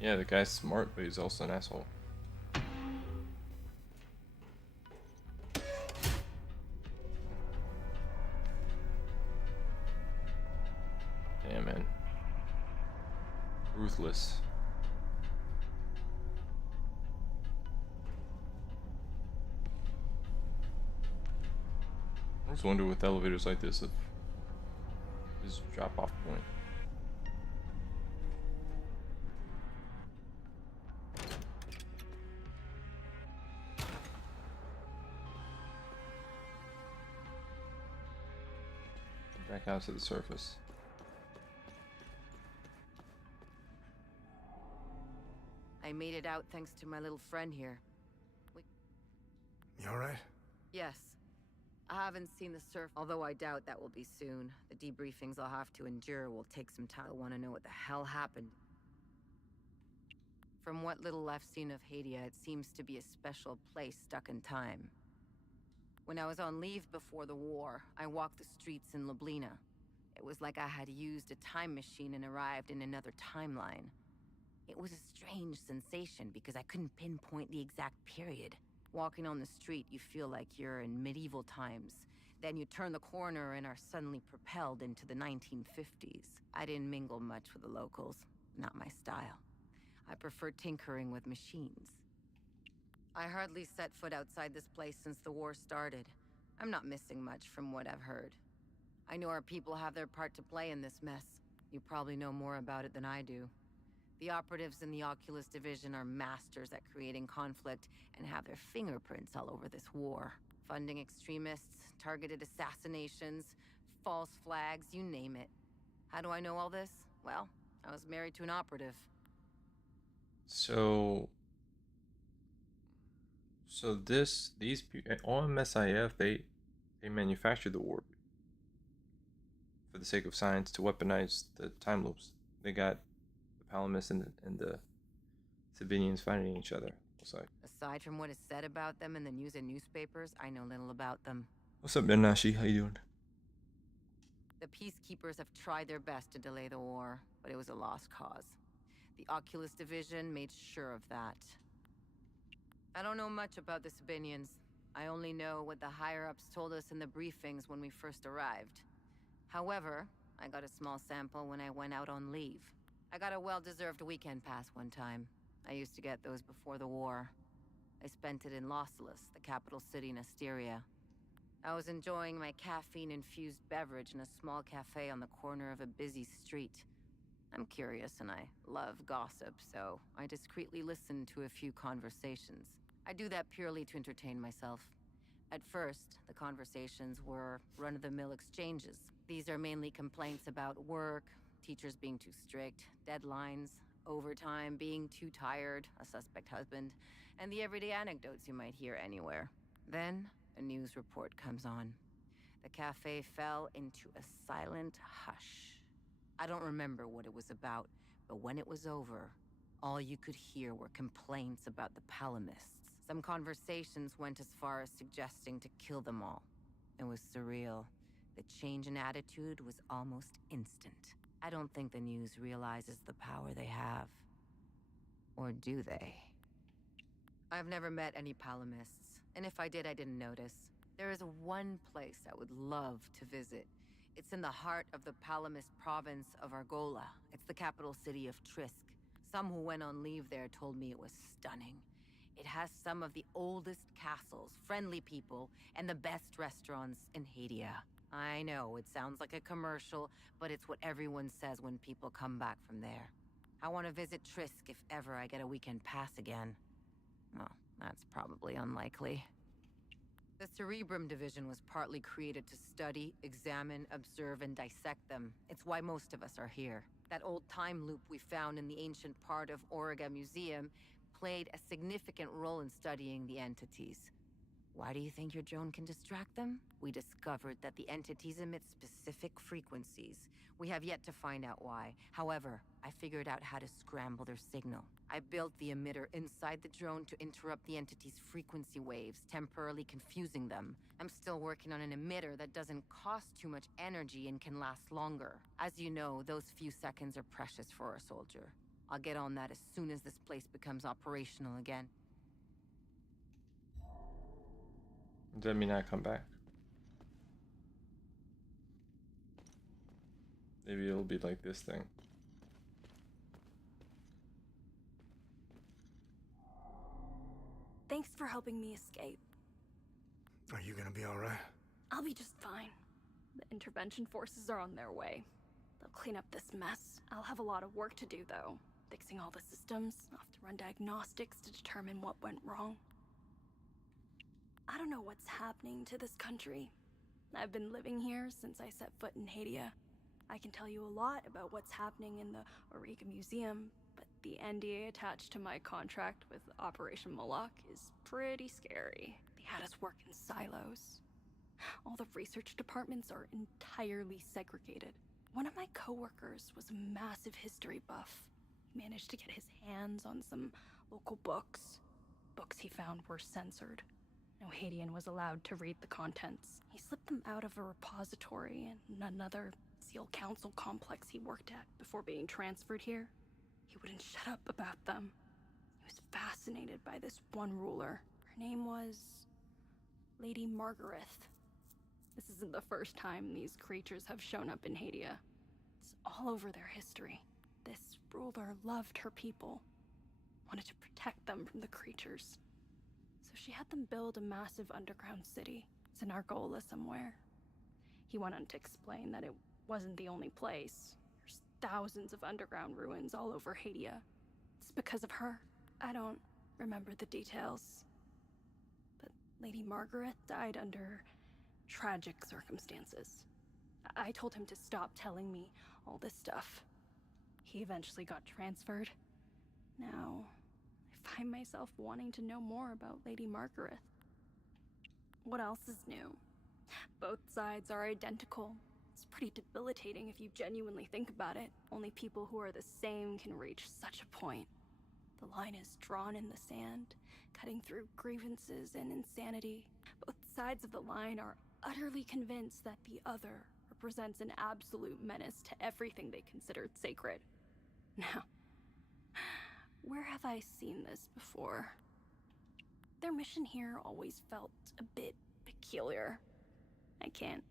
Yeah, the guy's smart, but he's also an asshole. Damn, man. Ruthless. I just wonder with elevators like this if this drop off point. Back out to the surface. I made it out thanks to my little friend here. You alright? Yes. I haven't seen the surf, although I doubt that will be soon. The debriefings I'll have to endure will take some time. I want to know what the hell happened. From what little I've seen of Hadia, it seems to be a special place stuck in time. When I was on leave before the war, I walked the streets in Lublina. It was like I had used a time machine and arrived in another timeline. It was a strange sensation because I couldn't pinpoint the exact period. Walking on the street, you feel like you're in medieval times. Then you turn the corner and are suddenly propelled into the 1950s. I didn't mingle much with the locals. Not my style. I prefer tinkering with machines. I hardly set foot outside this place since the war started. I'm not missing much from what I've heard. I know our people have their part to play in this mess. You probably know more about it than I do. The operatives in the Oculus division are masters at creating conflict and have their fingerprints all over this war. funding extremists, targeted assassinations, false flags, you name it. How do I know all this? Well, I was married to an operative. So these OMSIF, they manufactured the warp for the sake of science to weaponize the time loops. They got the Palamas and the civilians fighting each other. Looks like. Aside from what is said about them in the news and newspapers, I know little about them. What's up, Nanashi? How you doing? The peacekeepers have tried their best to delay the war, but it was a lost cause. The Oculus Division made sure of that. I don't know much about the Sabinians. I only know what the higher-ups told us in the briefings when we first arrived. However, I got a small sample when I went out on leave. I got a well-deserved weekend pass one time. I used to get those before the war. I spent it in Lausulus, the capital city in Asteria. I was enjoying my caffeine-infused beverage in a small cafe on the corner of a busy street. I'm curious and I love gossip, so I discreetly listened to a few conversations. I do that purely to entertain myself. At first, the conversations were run-of-the-mill exchanges. These are mainly complaints about work, teachers being too strict, deadlines, overtime, being too tired, a suspect husband, and the everyday anecdotes you might hear anywhere. Then, a news report comes on. The cafe fell into a silent hush. I don't remember what it was about, but when it was over, all you could hear were complaints about the Palamists. Some conversations went as far as suggesting to kill them all. It was surreal. The change in attitude was almost instant. I don't think the news realizes the power they have. Or do they? I've never met any Palamists, and if I did, I didn't notice. There is one place I would love to visit. It's in the heart of the Palamist province of Argola. It's the capital city of Trisk. Some who went on leave there told me it was stunning. It has some of the oldest castles, friendly people, and the best restaurants in Hadia. I know, it sounds like a commercial, but it's what everyone says when people come back from there. I want to visit Trisk if ever I get a weekend pass again. Well, that's probably unlikely. The Cerebrum Division was partly created to study, examine, observe, and dissect them. It's why most of us are here. That old time loop we found in the ancient part of Origa Museum played a significant role in studying the entities. Why do you think your drone can distract them? We discovered that the entities emit specific frequencies. We have yet to find out why. However, I figured out how to scramble their signal. I built the emitter inside the drone to interrupt the entity's frequency waves, temporarily confusing them. I'm still working on an emitter that doesn't cost too much energy and can last longer. As you know, those few seconds are precious for a soldier. I'll get on that as soon as this place becomes operational again. Does that mean I come back? Maybe it'll be like this thing. Thanks for helping me escape. Are you gonna be alright? I'll be just fine. The intervention forces are on their way. They'll clean up this mess. I'll have a lot of work to do, though. Fixing all the systems. I'll have to run diagnostics to determine what went wrong. I don't know what's happening to this country. I've been living here since I set foot in Hadia. I can tell you a lot about what's happening in the Origa Museum, but the NDA attached to my contract with Operation Moloch is pretty scary. They had us work in silos. All the research departments are entirely segregated. One of my coworkers was a massive history buff. He managed to get his hands on some local books. Books he found were censored. No Haitian was allowed to read the contents. He slipped them out of a repository in another SEAL Council complex he worked at before being transferred here. He wouldn't shut up about them. He was fascinated by this one ruler. Her name was Lady Margareth. This isn't the first time these creatures have shown up in Hadia. It's all over their history. This ruler loved her people, wanted to protect them from the creatures. So she had them build a massive underground city. It's in Argola somewhere. He went on to explain that it wasn't the only place. There's thousands of underground ruins all over Hadia. It's because of her. I don't remember the details. But Lady Margaret died under tragic circumstances. I told him to stop telling me all this stuff. He eventually got transferred. Now, I find myself wanting to know more about Lady Margaret. What else is new? Both sides are identical. It's pretty debilitating if you genuinely think about it. Only people who are the same can reach such a point. The line is drawn in the sand, cutting through grievances and insanity. Both sides of the line are utterly convinced that the other represents an absolute menace to everything they considered sacred. Now, where have I seen this before? Their mission here always felt a bit peculiar. I can't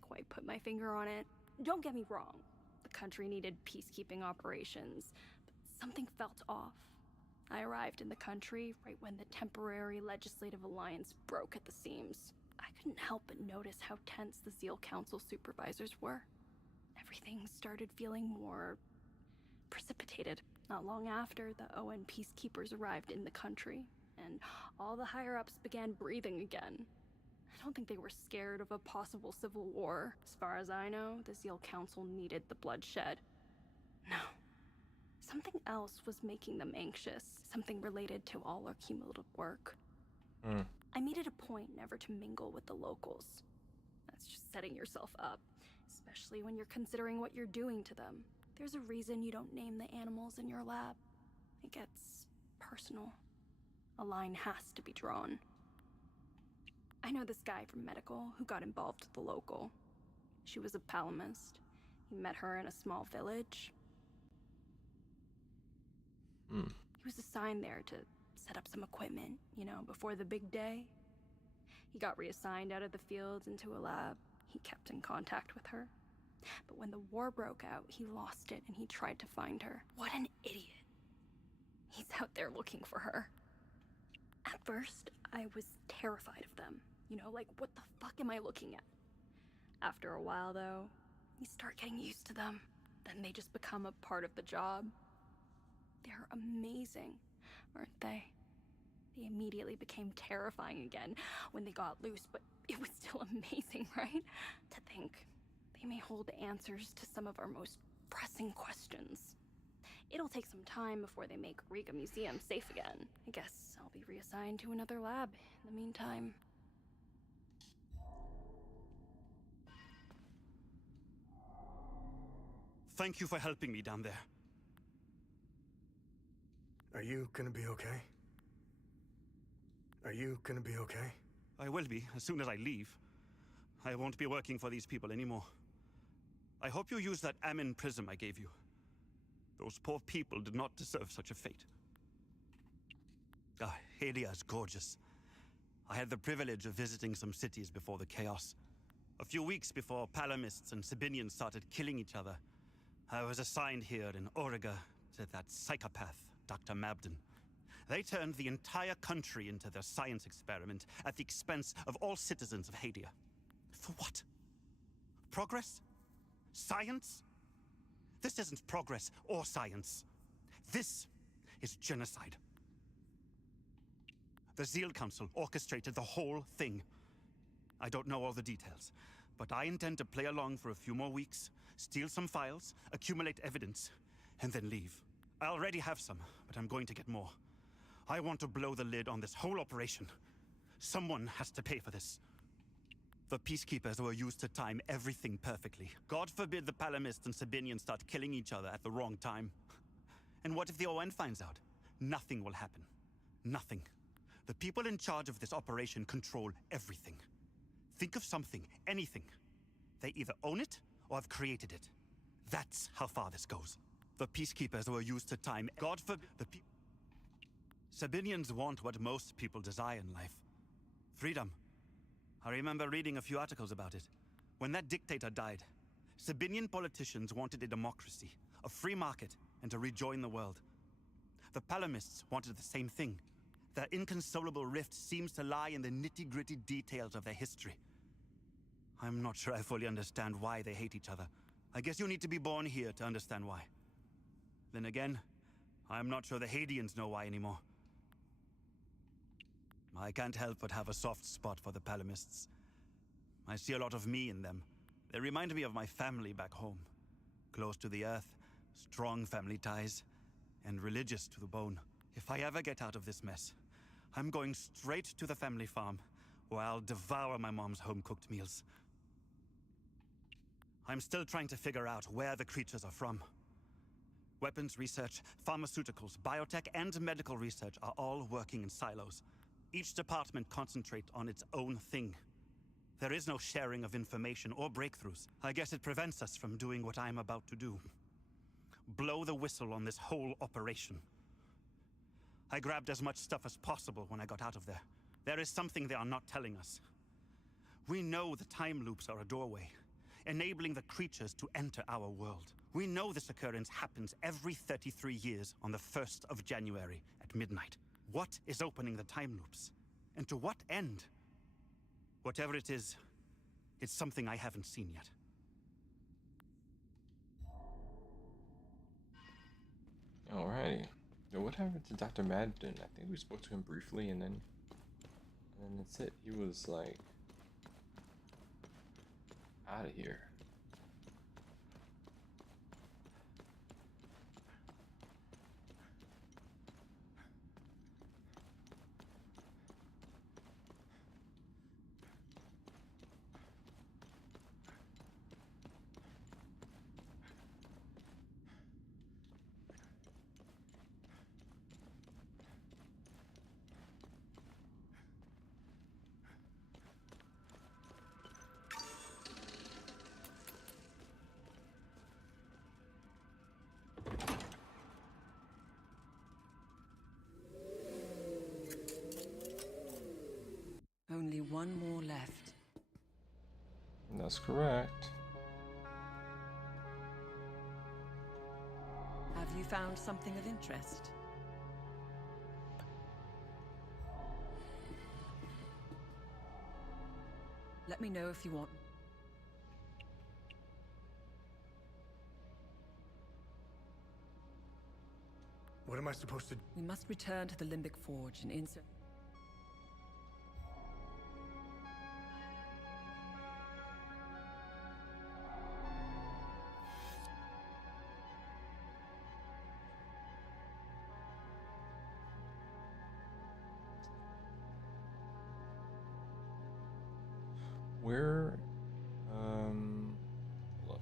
quite put my finger on it. Don't get me wrong, the country needed peacekeeping operations, but something felt off. I arrived in the country right when the temporary legislative alliance broke at the seams. I couldn't help but notice how tense the Zeal Council supervisors were. Everything started feeling more precipitated. Not long after, the ON peacekeepers arrived in the country, and all the higher-ups began breathing again. I don't think they were scared of a possible civil war. As far as I know, the Zeal Council needed the bloodshed. No. Something else was making them anxious. Something related to all our cumulative work. I made it a point never to mingle with the locals. That's just setting yourself up, especially when you're considering what you're doing to them. There's a reason you don't name the animals in your lab. It gets personal. A line has to be drawn. I know this guy from medical who got involved with the local. She was a palamist. He met her in a small village. He was assigned there to set up some equipment, you know, before the big day. He got reassigned out of the fields into a lab. He kept in contact with her. But when the war broke out, he lost it and he tried to find her. What an idiot. He's out there looking for her. At first, I was terrified of them. You know, like, what the fuck am I looking at? After a while, though, you start getting used to them. Then they just become a part of the job. They're amazing, aren't they? They immediately became terrifying again when they got loose, but it was still amazing, right? To think they may hold answers to some of our most pressing questions. It'll take some time before they make Riga Museum safe again. I guess I'll be reassigned to another lab in the meantime. Thank you for helping me down there. Are you gonna be okay? Are you gonna be okay? I will be, as soon as I leave. I won't be working for these people anymore. I hope you use that Amin prism I gave you. Those poor people did not deserve such a fate. Ah, Hadia is gorgeous. I had the privilege of visiting some cities before the chaos. A few weeks before Palamists and Sabinians started killing each other, I was assigned here in Origa to that psychopath, Dr. Mabden. They turned the entire country into their science experiment at the expense of all citizens of Hadia. For what? Progress? Science? This isn't progress or science. This is genocide. The Zeal Council orchestrated the whole thing. I don't know all the details, but I intend to play along for a few more weeks, steal some files, accumulate evidence, and then leave. I already have some, but I'm going to get more. I want to blow the lid on this whole operation. Someone has to pay for this. The peacekeepers were used to time everything perfectly. God forbid the Palamists and Sabinians start killing each other at the wrong time. And what if the ON finds out? Nothing will happen. Nothing. The people in charge of this operation control everything. Think of something, anything. They either own it or have created it. That's how far this goes. The peacekeepers were used to time. God forbid the people. Sabinians want what most people desire in life. Freedom. I remember reading a few articles about it. When that dictator died, Sabinian politicians wanted a democracy, a free market, and to rejoin the world. The Palamists wanted the same thing. Their inconsolable rift seems to lie in the nitty-gritty details of their history. I'm not sure I fully understand why they hate each other. I guess you need to be born here to understand why. Then again, I'm not sure the Hadians know why anymore. I can't help but have a soft spot for the Palamists. I see a lot of me in them. They remind me of my family back home. Close to the earth, strong family ties, and religious to the bone. If I ever get out of this mess, I'm going straight to the family farm, where I'll devour my mom's home-cooked meals. I'm still trying to figure out where the creatures are from. Weapons research, pharmaceuticals, biotech, and medical research are all working in silos. Each department concentrates on its own thing. There is no sharing of information or breakthroughs. I guess it prevents us from doing what I'm about to do. Blow the whistle on this whole operation. I grabbed as much stuff as possible when I got out of there. There is something they are not telling us. We know the time loops are a doorway, enabling the creatures to enter our world. We know this occurrence happens every 33 years on the 1st of January at midnight. What is opening the time loops? And to what end? Whatever it is, it's something I haven't seen yet. Alrighty. So what happened to Dr. Madden? I think we spoke to him briefly, and then that's it. He was like out of here. Only one more left. That's correct. Have you found something of interest? Let me know if you want. What am I supposed to do? We must return to the Limbic Forge and insert. Where, look.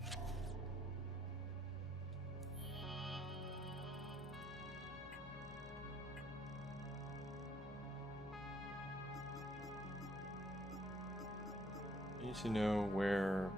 You need to know where.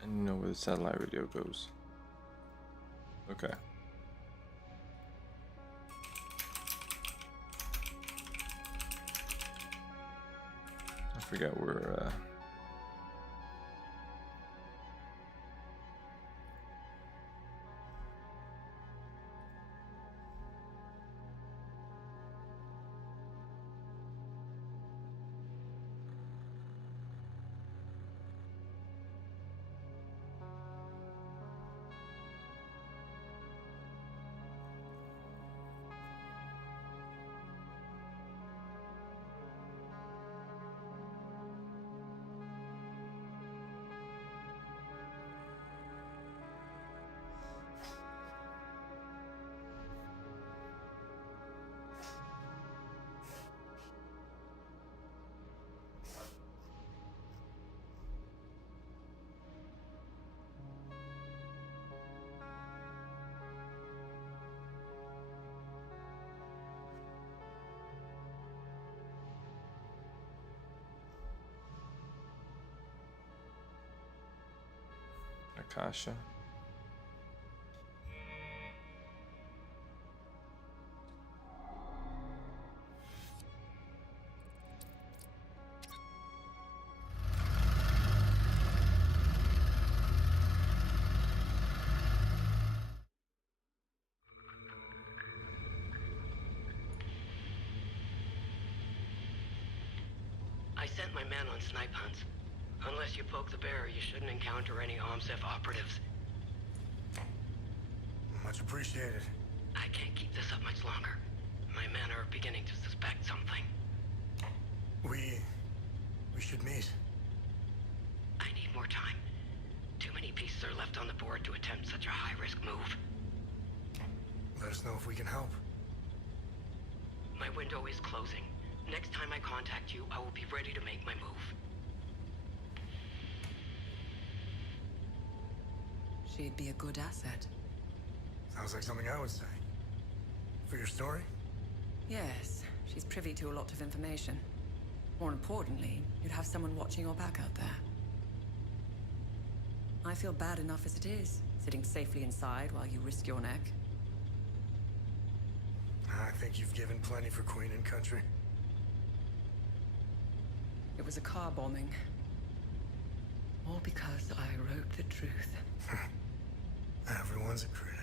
I don't know where the satellite radio goes. Okay. I forgot where, Akasha. sent my men on snipe hunts. Unless you poke the bear, you shouldn't encounter any OMSEF operatives. Much appreciated. I can't keep this up much longer. My men are beginning to suspect something. We should meet. I need more time. Too many pieces are left on the board to attempt such a high-risk move. Let us know if we can help. My window is closing. Next time I contact you, I will be ready to make my move. She'd be a good asset. Sounds like something I would say. For your story? Yes, she's privy to a lot of information. More importantly, you'd have someone watching your back out there. I feel bad enough as it is, sitting safely inside while you risk your neck. I think you've given plenty for Queen and Country. It was a car bombing. All because I wrote the truth. Everyone's a critic.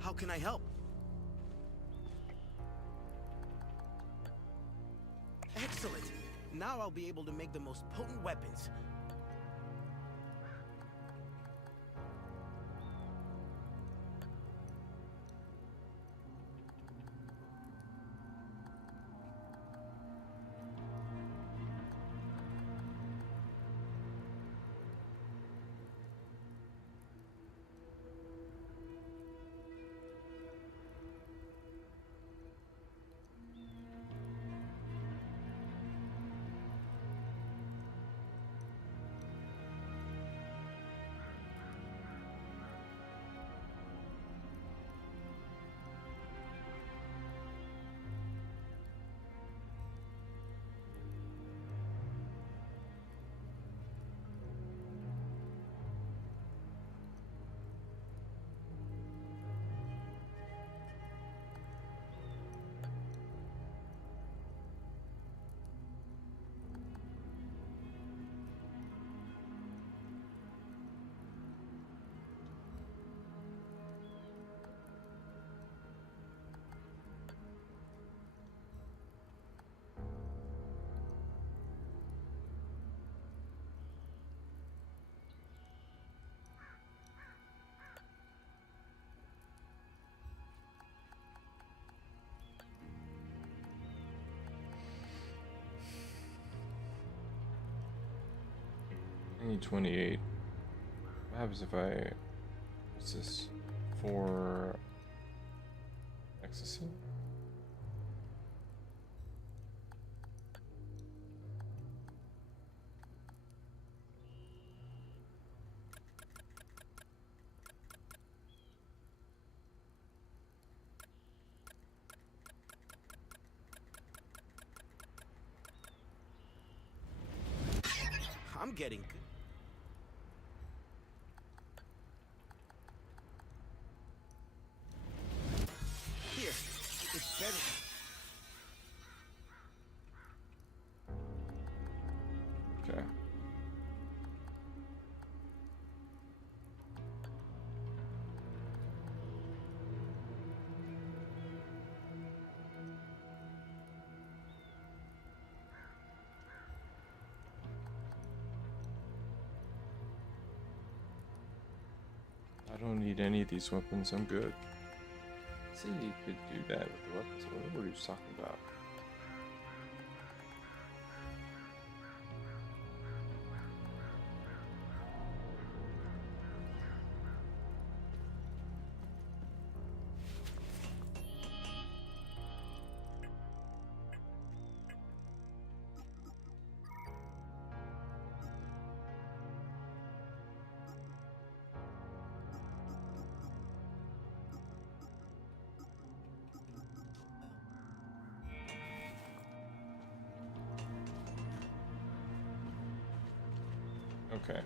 How can I help? Excellent! Now I'll be able to make the most potent weapons. I need 28. What happens if I... What's this? For... Ecstasy? I'm getting good. Here, it's better. Okay. I don't need any of these weapons, I'm good. See, you could do that with the weapons. What are you talking about? Okay.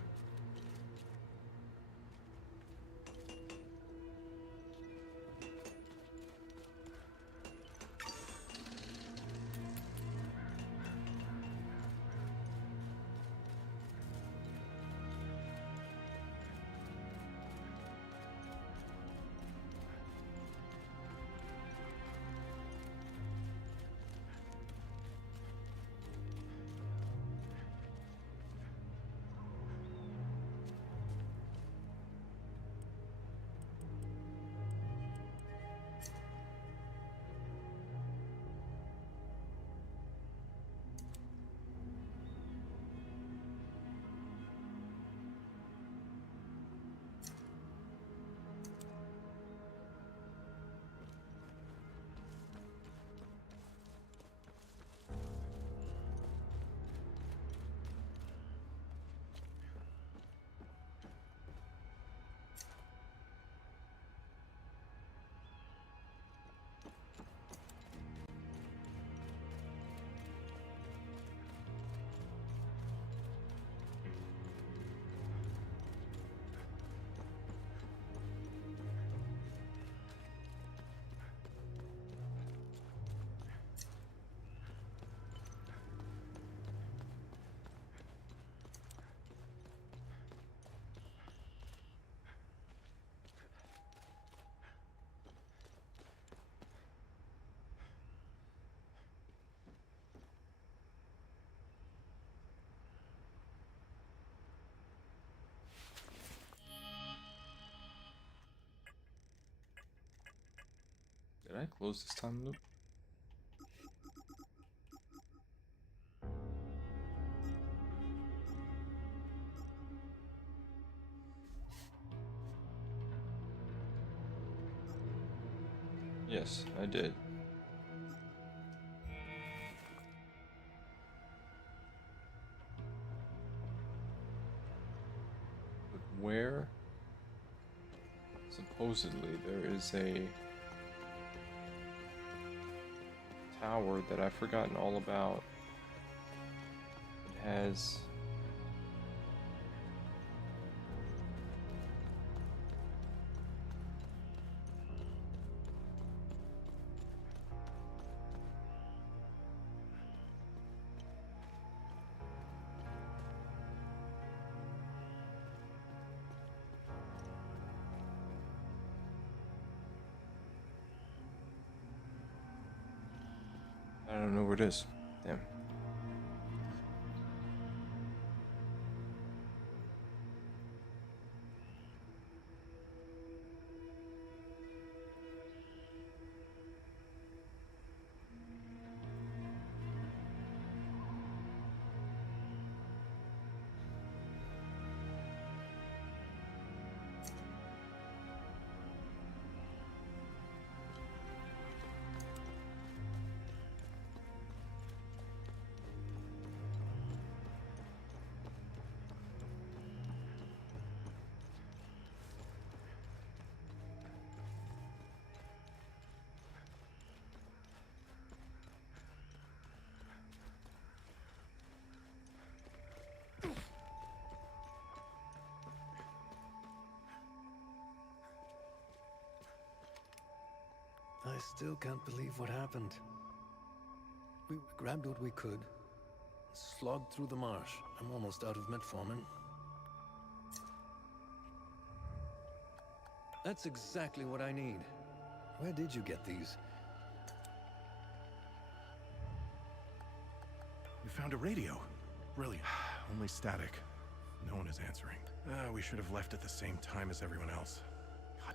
Did I close this time loop? Yes, I did. But where? Supposedly there is a tower that I've forgotten all about. It has I don't know where it is. Damn. I still can't believe what happened. We grabbed what we could, slogged through the marsh. I'm almost out of metformin. That's exactly what I need. Where did you get these? We found a radio. Brilliant. Only static. No one is answering. We should have left at the same time as everyone else. God.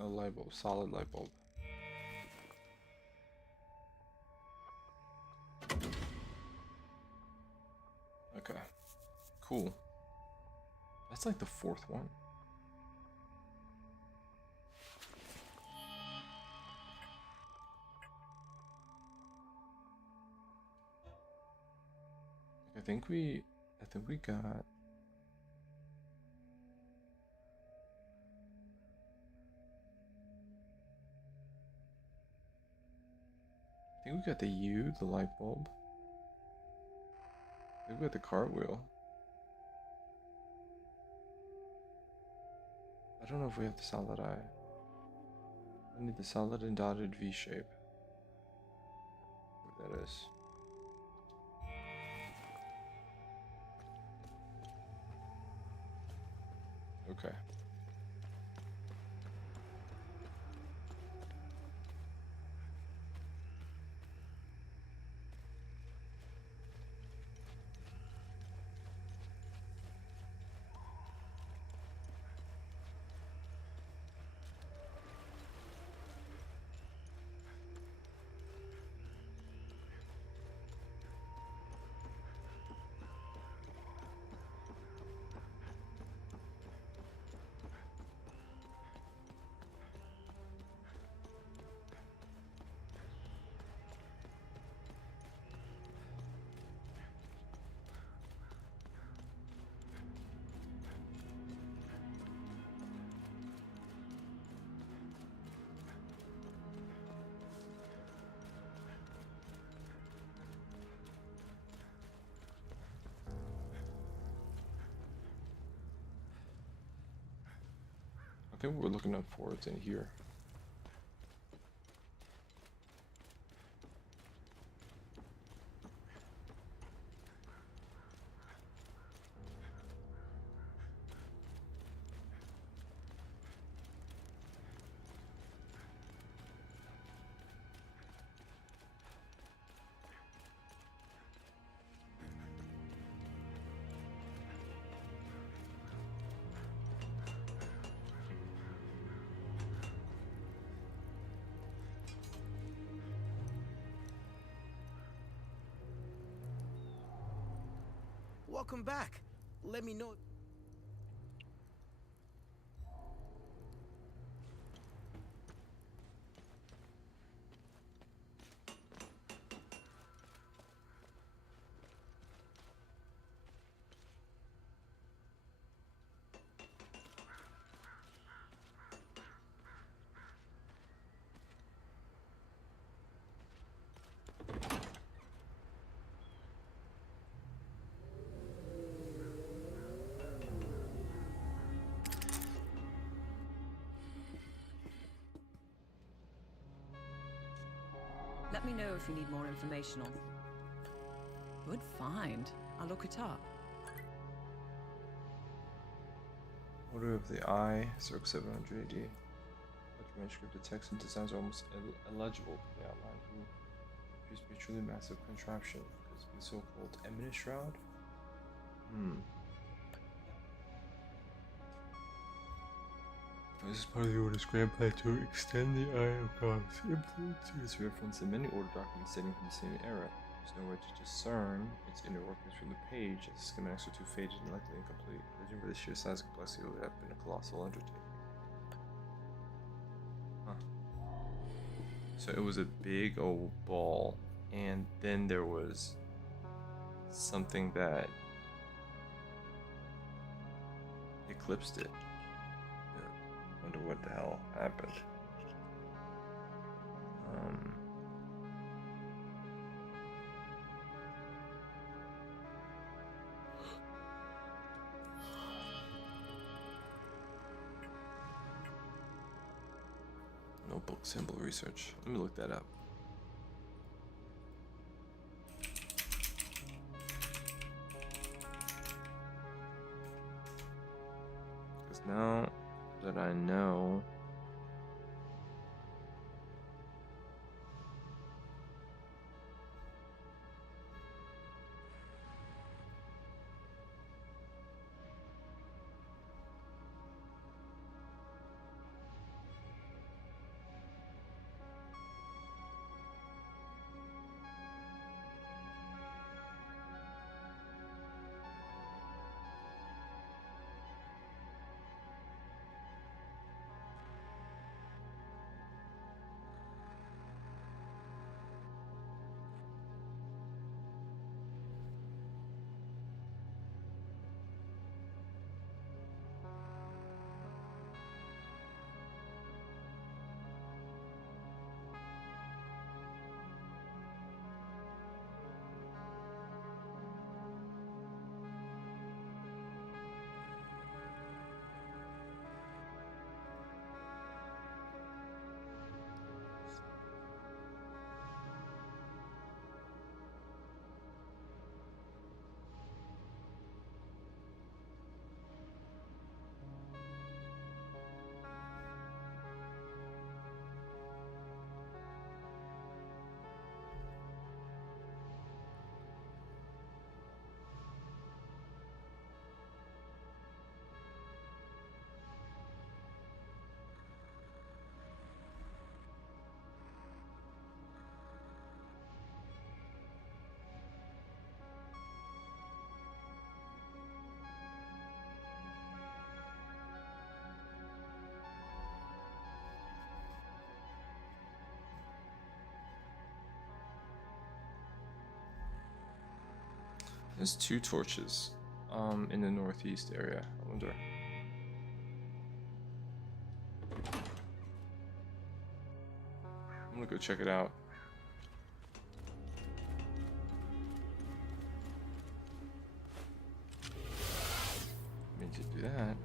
A light bulb, solid light bulb. Okay, cool. That's like the fourth one. I think we got. I think we got the U, the light bulb. I think we got the cartwheel. I don't know if we have the solid eye. I need the solid and dotted V shape. What that is. Okay. I think what we're looking up for is in here. Welcome back. Let me know. Let me know if you need more information on. Good find. I'll look it up. Order of the Eye, circa 700 AD. Much manuscript, the text and designs are almost illegible, but the outline appears to be a truly massive contraption. Because the so-called Eminent Shroud? This is part of the Order's grand plan to extend the Eye of God's influence. It is referenced in many Order documents dating from the same era. There's no way to discern its inner workings from the page, as the schematics are too faded and likely incomplete. Judging by the sheer size and complexity, it would have been a colossal undertaking. Huh. So it was a big old ball, and then there was something that eclipsed it. Wonder what the hell happened. Notebook symbol research. Let me look that up. Because now that I know, There's 2 torches in the northeast area. I wonder. I'm gonna go check it out. Need to do that.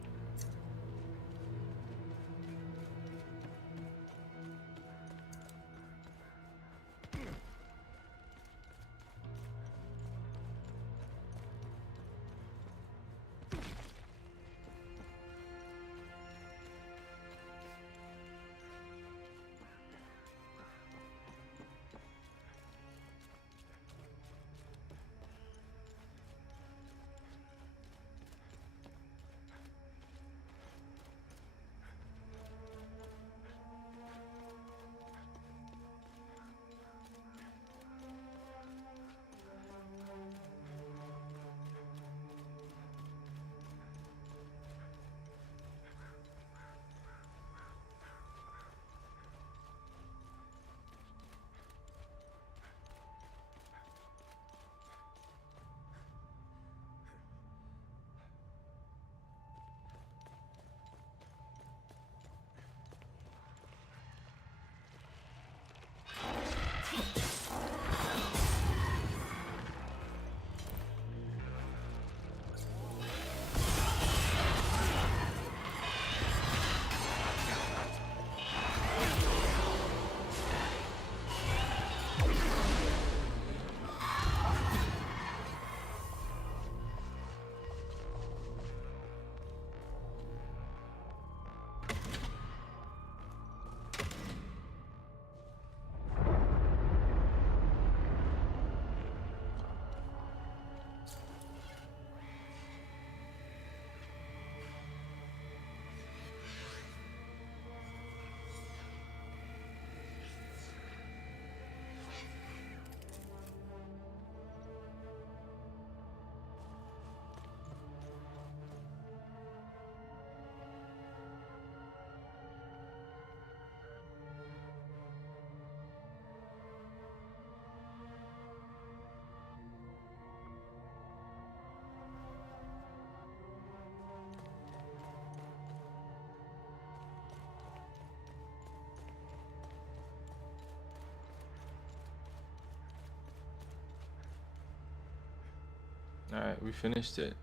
Alright, we finished it.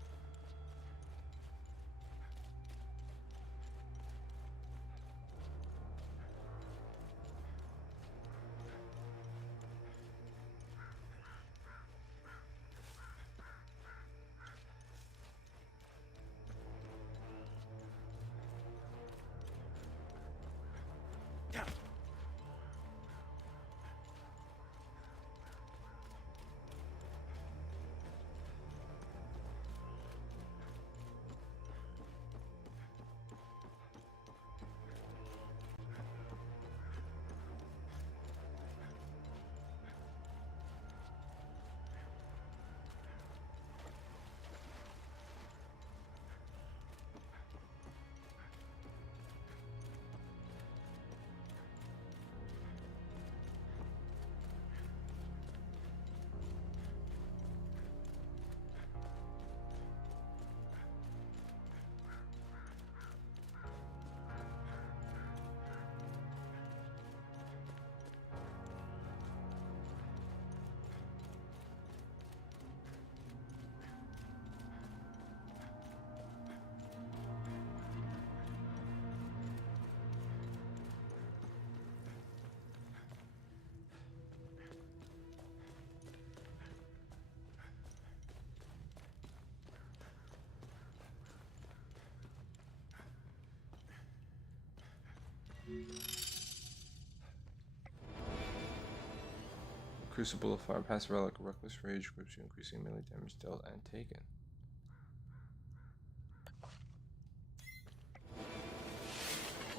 Crucible of Fire, passive relic, reckless rage, grips you, increasing melee damage dealt and taken.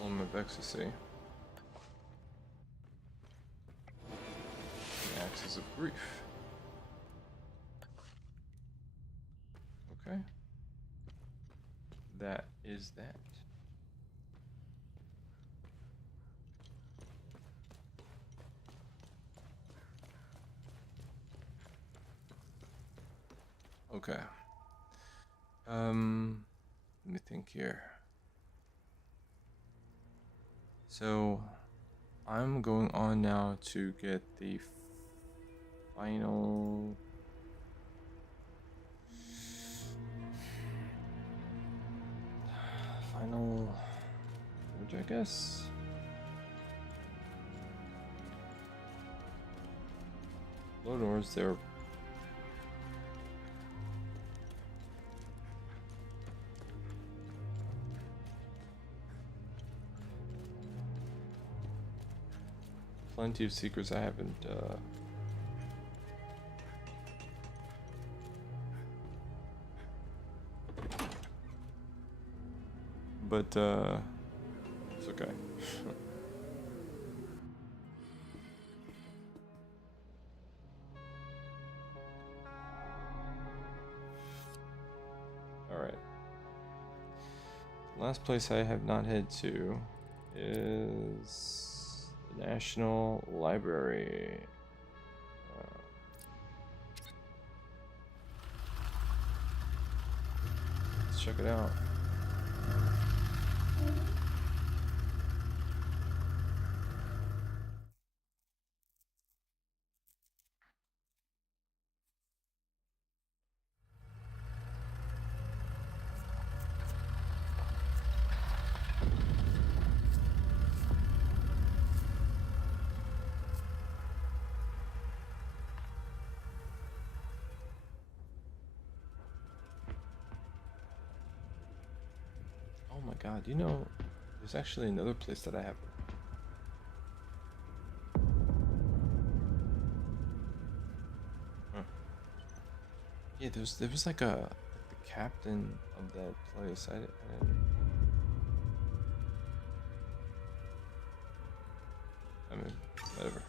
Element of ecstasy. The axis of grief. Okay. That is that. Okay. Let me think here. So, I'm going on now to get the final bridge, I guess. Low doors, there. Plenty of secrets I haven't but it's okay. All right. Last place I have not headed to is the National Library. Let's check it out. Oh my god, you know, there's actually another place that I have. Huh. Yeah, there was like the captain of that place. I mean, whatever.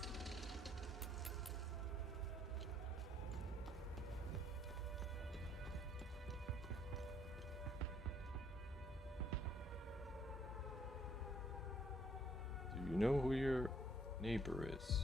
Do you know who your neighbor is?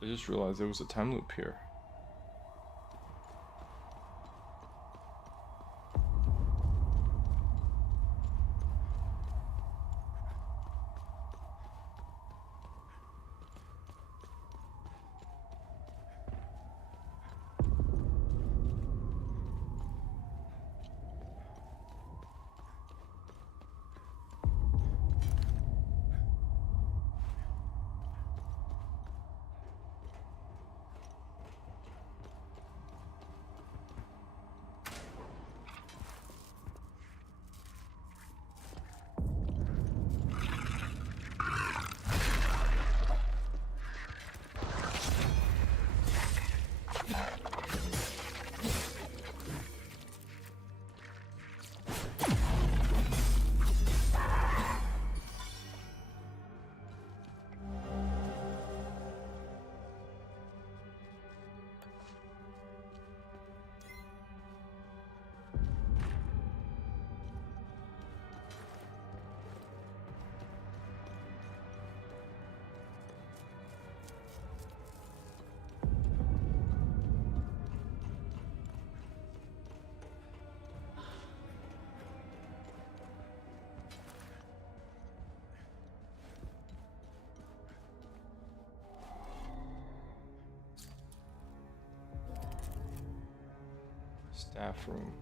I just realized there was a time loop here. Staff room.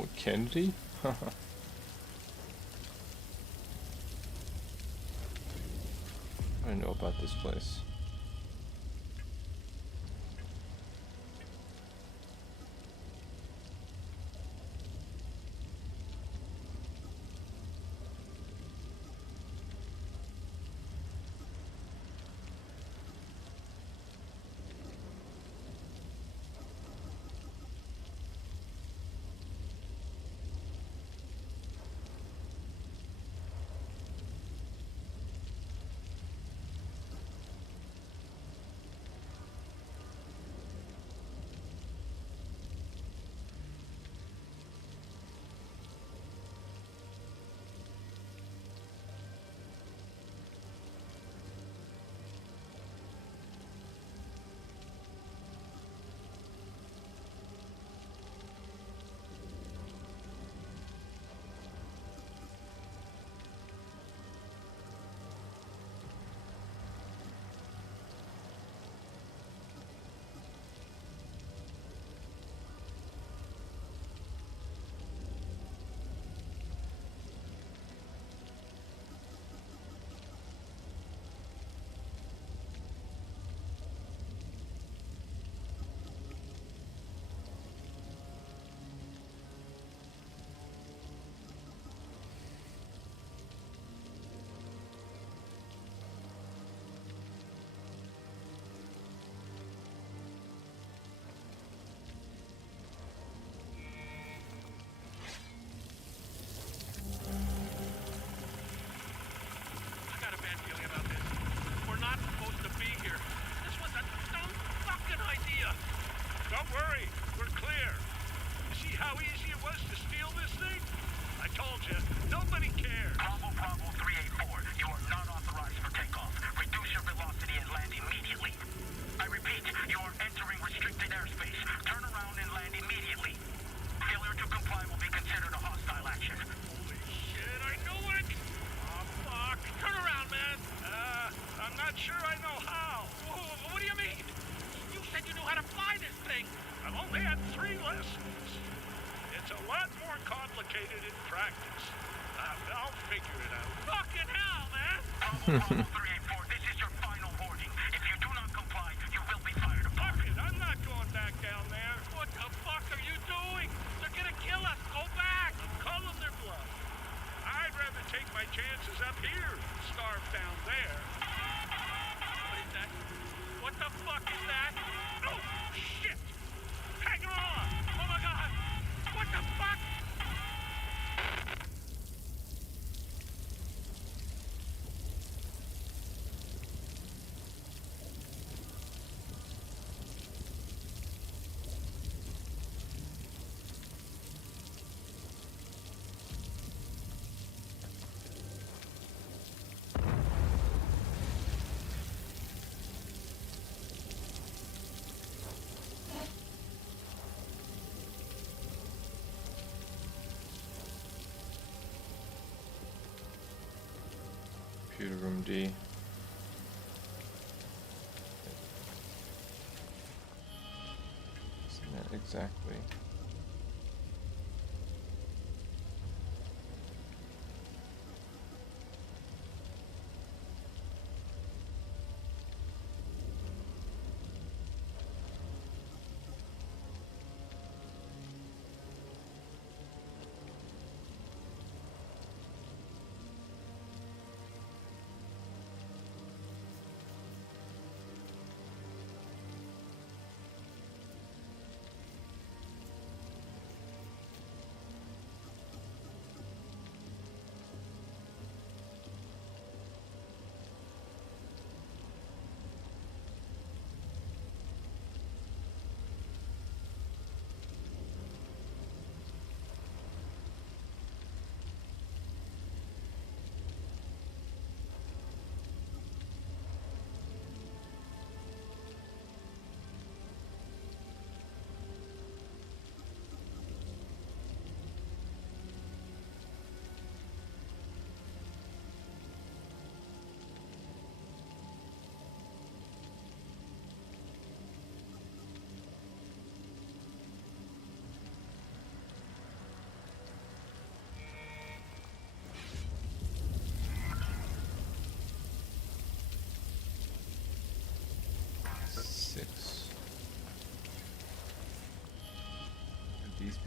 Oh, Kennedy? I don't know about this place. Don't worry, we're clear. You see how easy it was to steal this thing? I told you, nobody cares. Bravo 384, you are not authorized for takeoff. Reduce your velocity and land immediately. I repeat, you are entering restricted airspace. Turn around and land immediately. Failure to comply will be considered a hostile action. Holy shit, I knew it! Oh, fuck. Turn around, man. I'm not sure I know how. What do you mean? You said you knew how to fly this thing. I've only had 3 lessons. It's a lot more complicated in practice. I'll figure it out. Fucking hell, man! Bravo 384, this is your final warning. If you do not comply, you will be fired upon. Fuck it, I'm not going back down there. What the fuck are you doing? They're gonna kill us. Go back. I'm calling their bluff. I'd rather take my chances up here than starve down there. What is that? What the fuck is that? Oh, shit! Hang on! Oh my god! What the fuck? Computer room D. Isn't that exactly?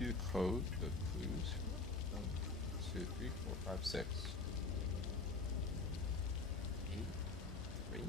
see the code, the clues. 1, 2, 3, 4, 5, 6. 8, 3.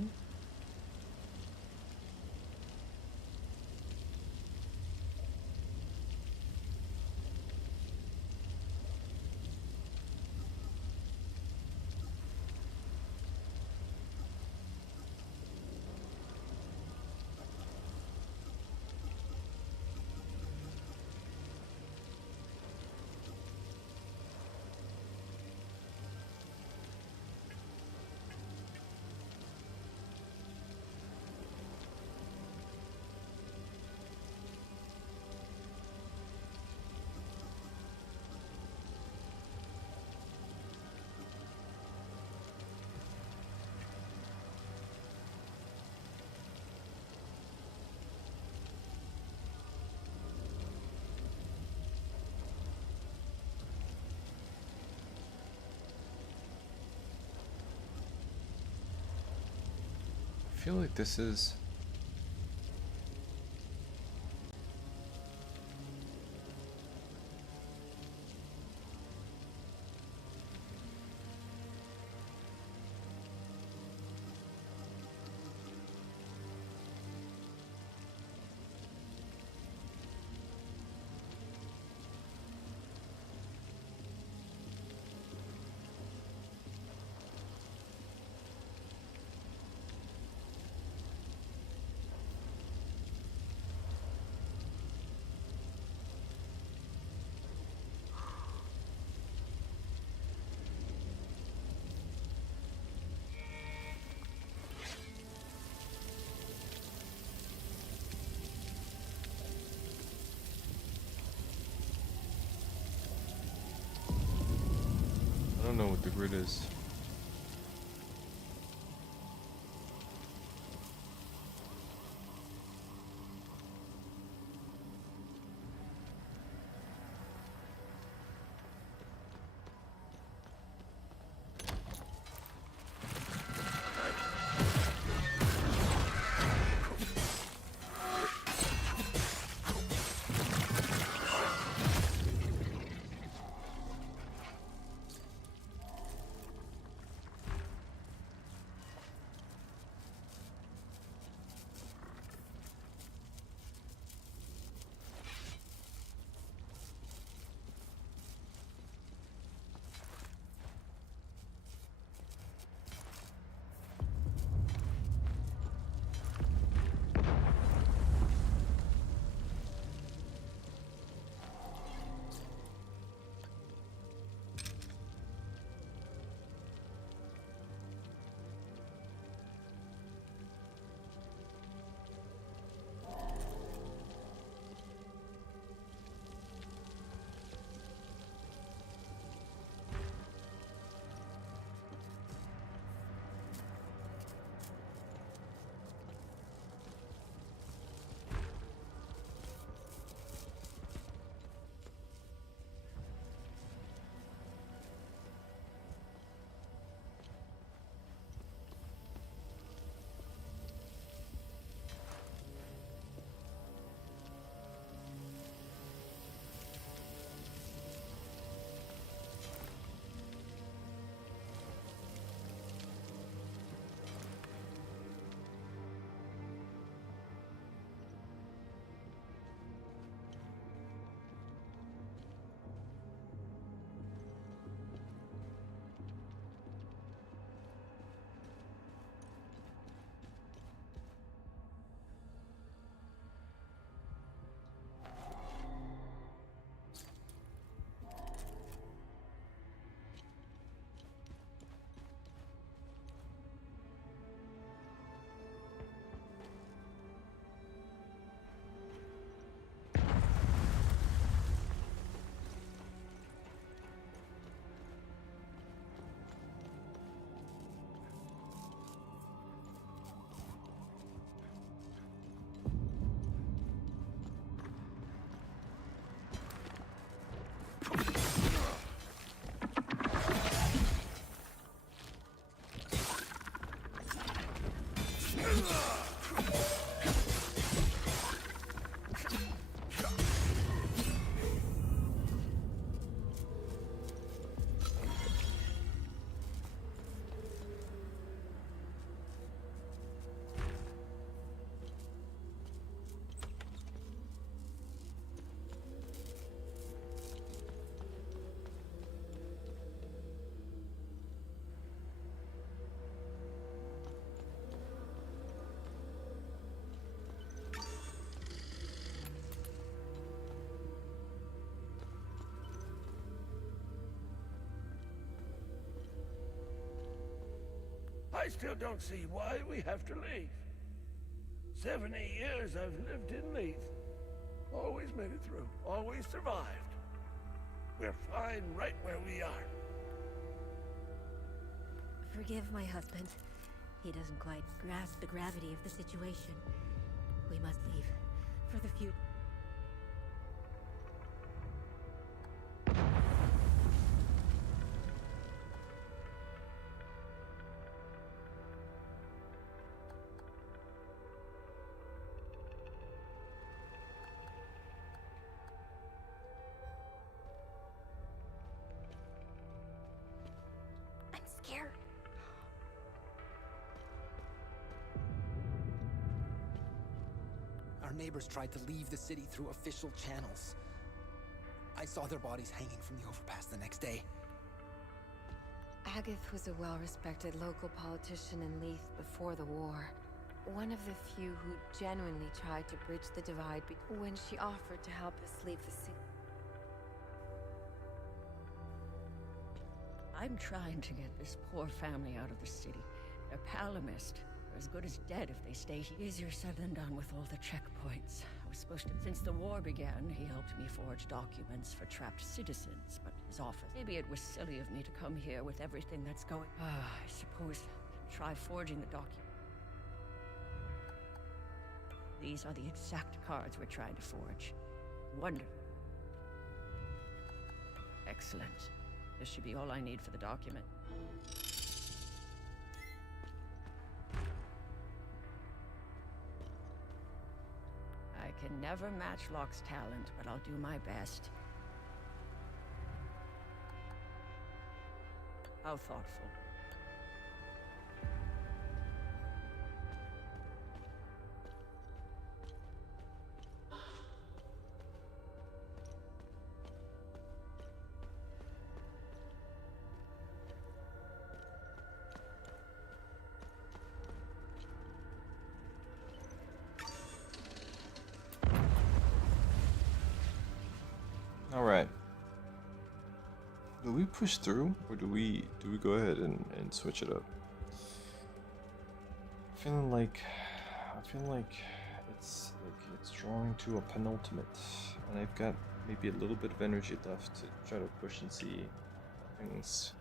I feel like this is I don't know what the grid is. I still don't see why we have to leave. 70 years I've lived in Leith. Always made it through. Always survived. We're fine right where we are. Forgive my husband. He doesn't quite grasp the gravity of the situation. We must leave. For the future. I'm scared. Our neighbors tried to leave the city through official channels. I saw their bodies hanging from the overpass the next day. Agath was a well-respected local politician in Leith before the war. One of the few who genuinely tried to bridge the divide when she offered to help us leave the city. I'm trying to get this poor family out of the city. They're Palomist. They're as good as dead if they stay here. Easier said than done with all the checkpoints. I was supposed to... Since the war began, he helped me forge documents for trapped citizens, but his office... Maybe it was silly of me to come here with everything that's going... I suppose I'll try forging the document. These are the exact cards we're trying to forge. Wonderful. Excellent. This should be all I need for the document. I can never match Locke's talent, but I'll do my best. How thoughtful. Alright. Do we push through, or do we go ahead and switch it up? I feel like it's drawing to a penultimate, and I've got maybe a little bit of energy left to try to push and see how things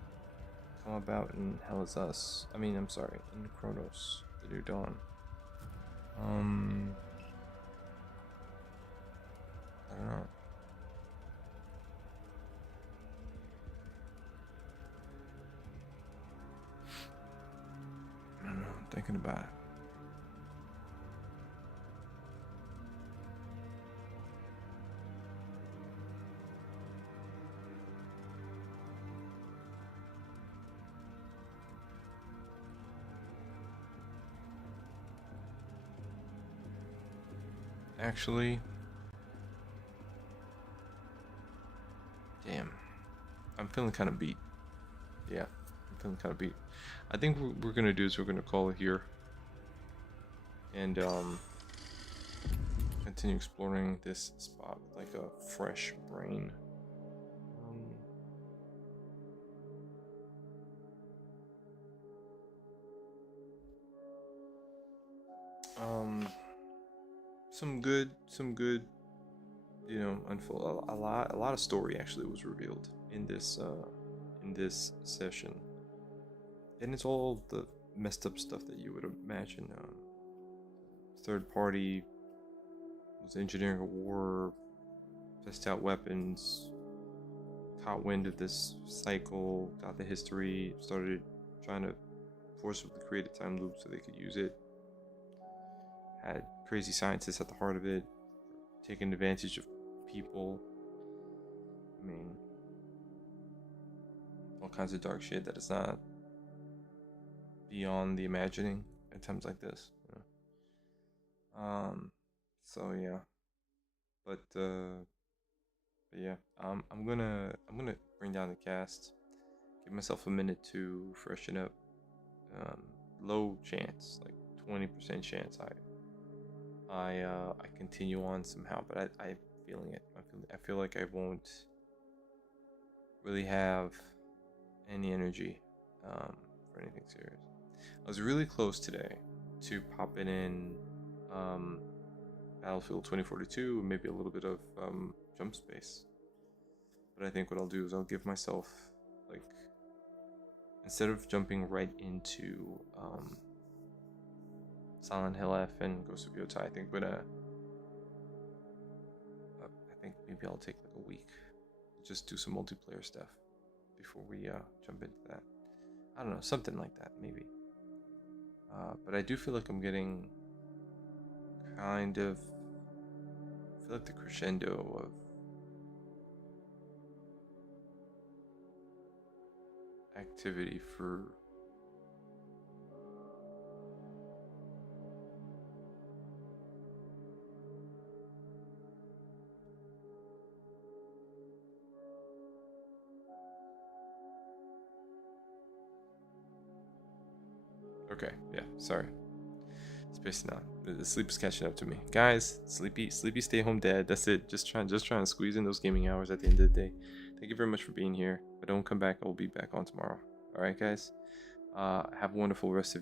come about in Hell Is Us. I mean, I'm sorry, in Chronos, The New Dawn. I don't know. I don't know, I'm thinking about it. Actually, damn, I'm feeling kind of beat. Yeah, I'm feeling kind of beat. I think what we're gonna do is we're gonna call it here, and continue exploring this spot with like a fresh brain. Some good, you know, unfold. A lot of story actually was revealed in this session, and it's all the messed up stuff that you would imagine. Third party was engineering a war, test out weapons, caught wind of this cycle, got the history, started trying to forcibly create a time loop so they could use it. Had crazy scientists at the heart of it, taking advantage of people. I mean, all kinds of dark shit that is not beyond the imagining at times like this. You know? So yeah, but yeah, I'm gonna bring down the cast, give myself a minute to freshen up. Low chance, like 20% chance I continue on somehow, but I'm feeling it. I feel like I won't really have any energy for anything serious. I was really close today to popping in Battlefield 2042, maybe a little bit of Jump Space. But I think what I'll do is I'll give myself, like, instead of jumping right into Silent Hill F and Ghost of Yota, I think maybe I'll take like a week, just do some multiplayer stuff before we jump into that. I don't know, something like that maybe. But I do feel like I'm getting kind of, I feel like the crescendo of activity for okay, yeah, sorry. Spacing out. The sleep is catching up to me. Guys, sleepy stay home dad. That's it. Just trying to squeeze in those gaming hours at the end of the day. Thank you very much for being here. If I don't come back, I will be back on tomorrow. Alright guys. Have a wonderful rest of your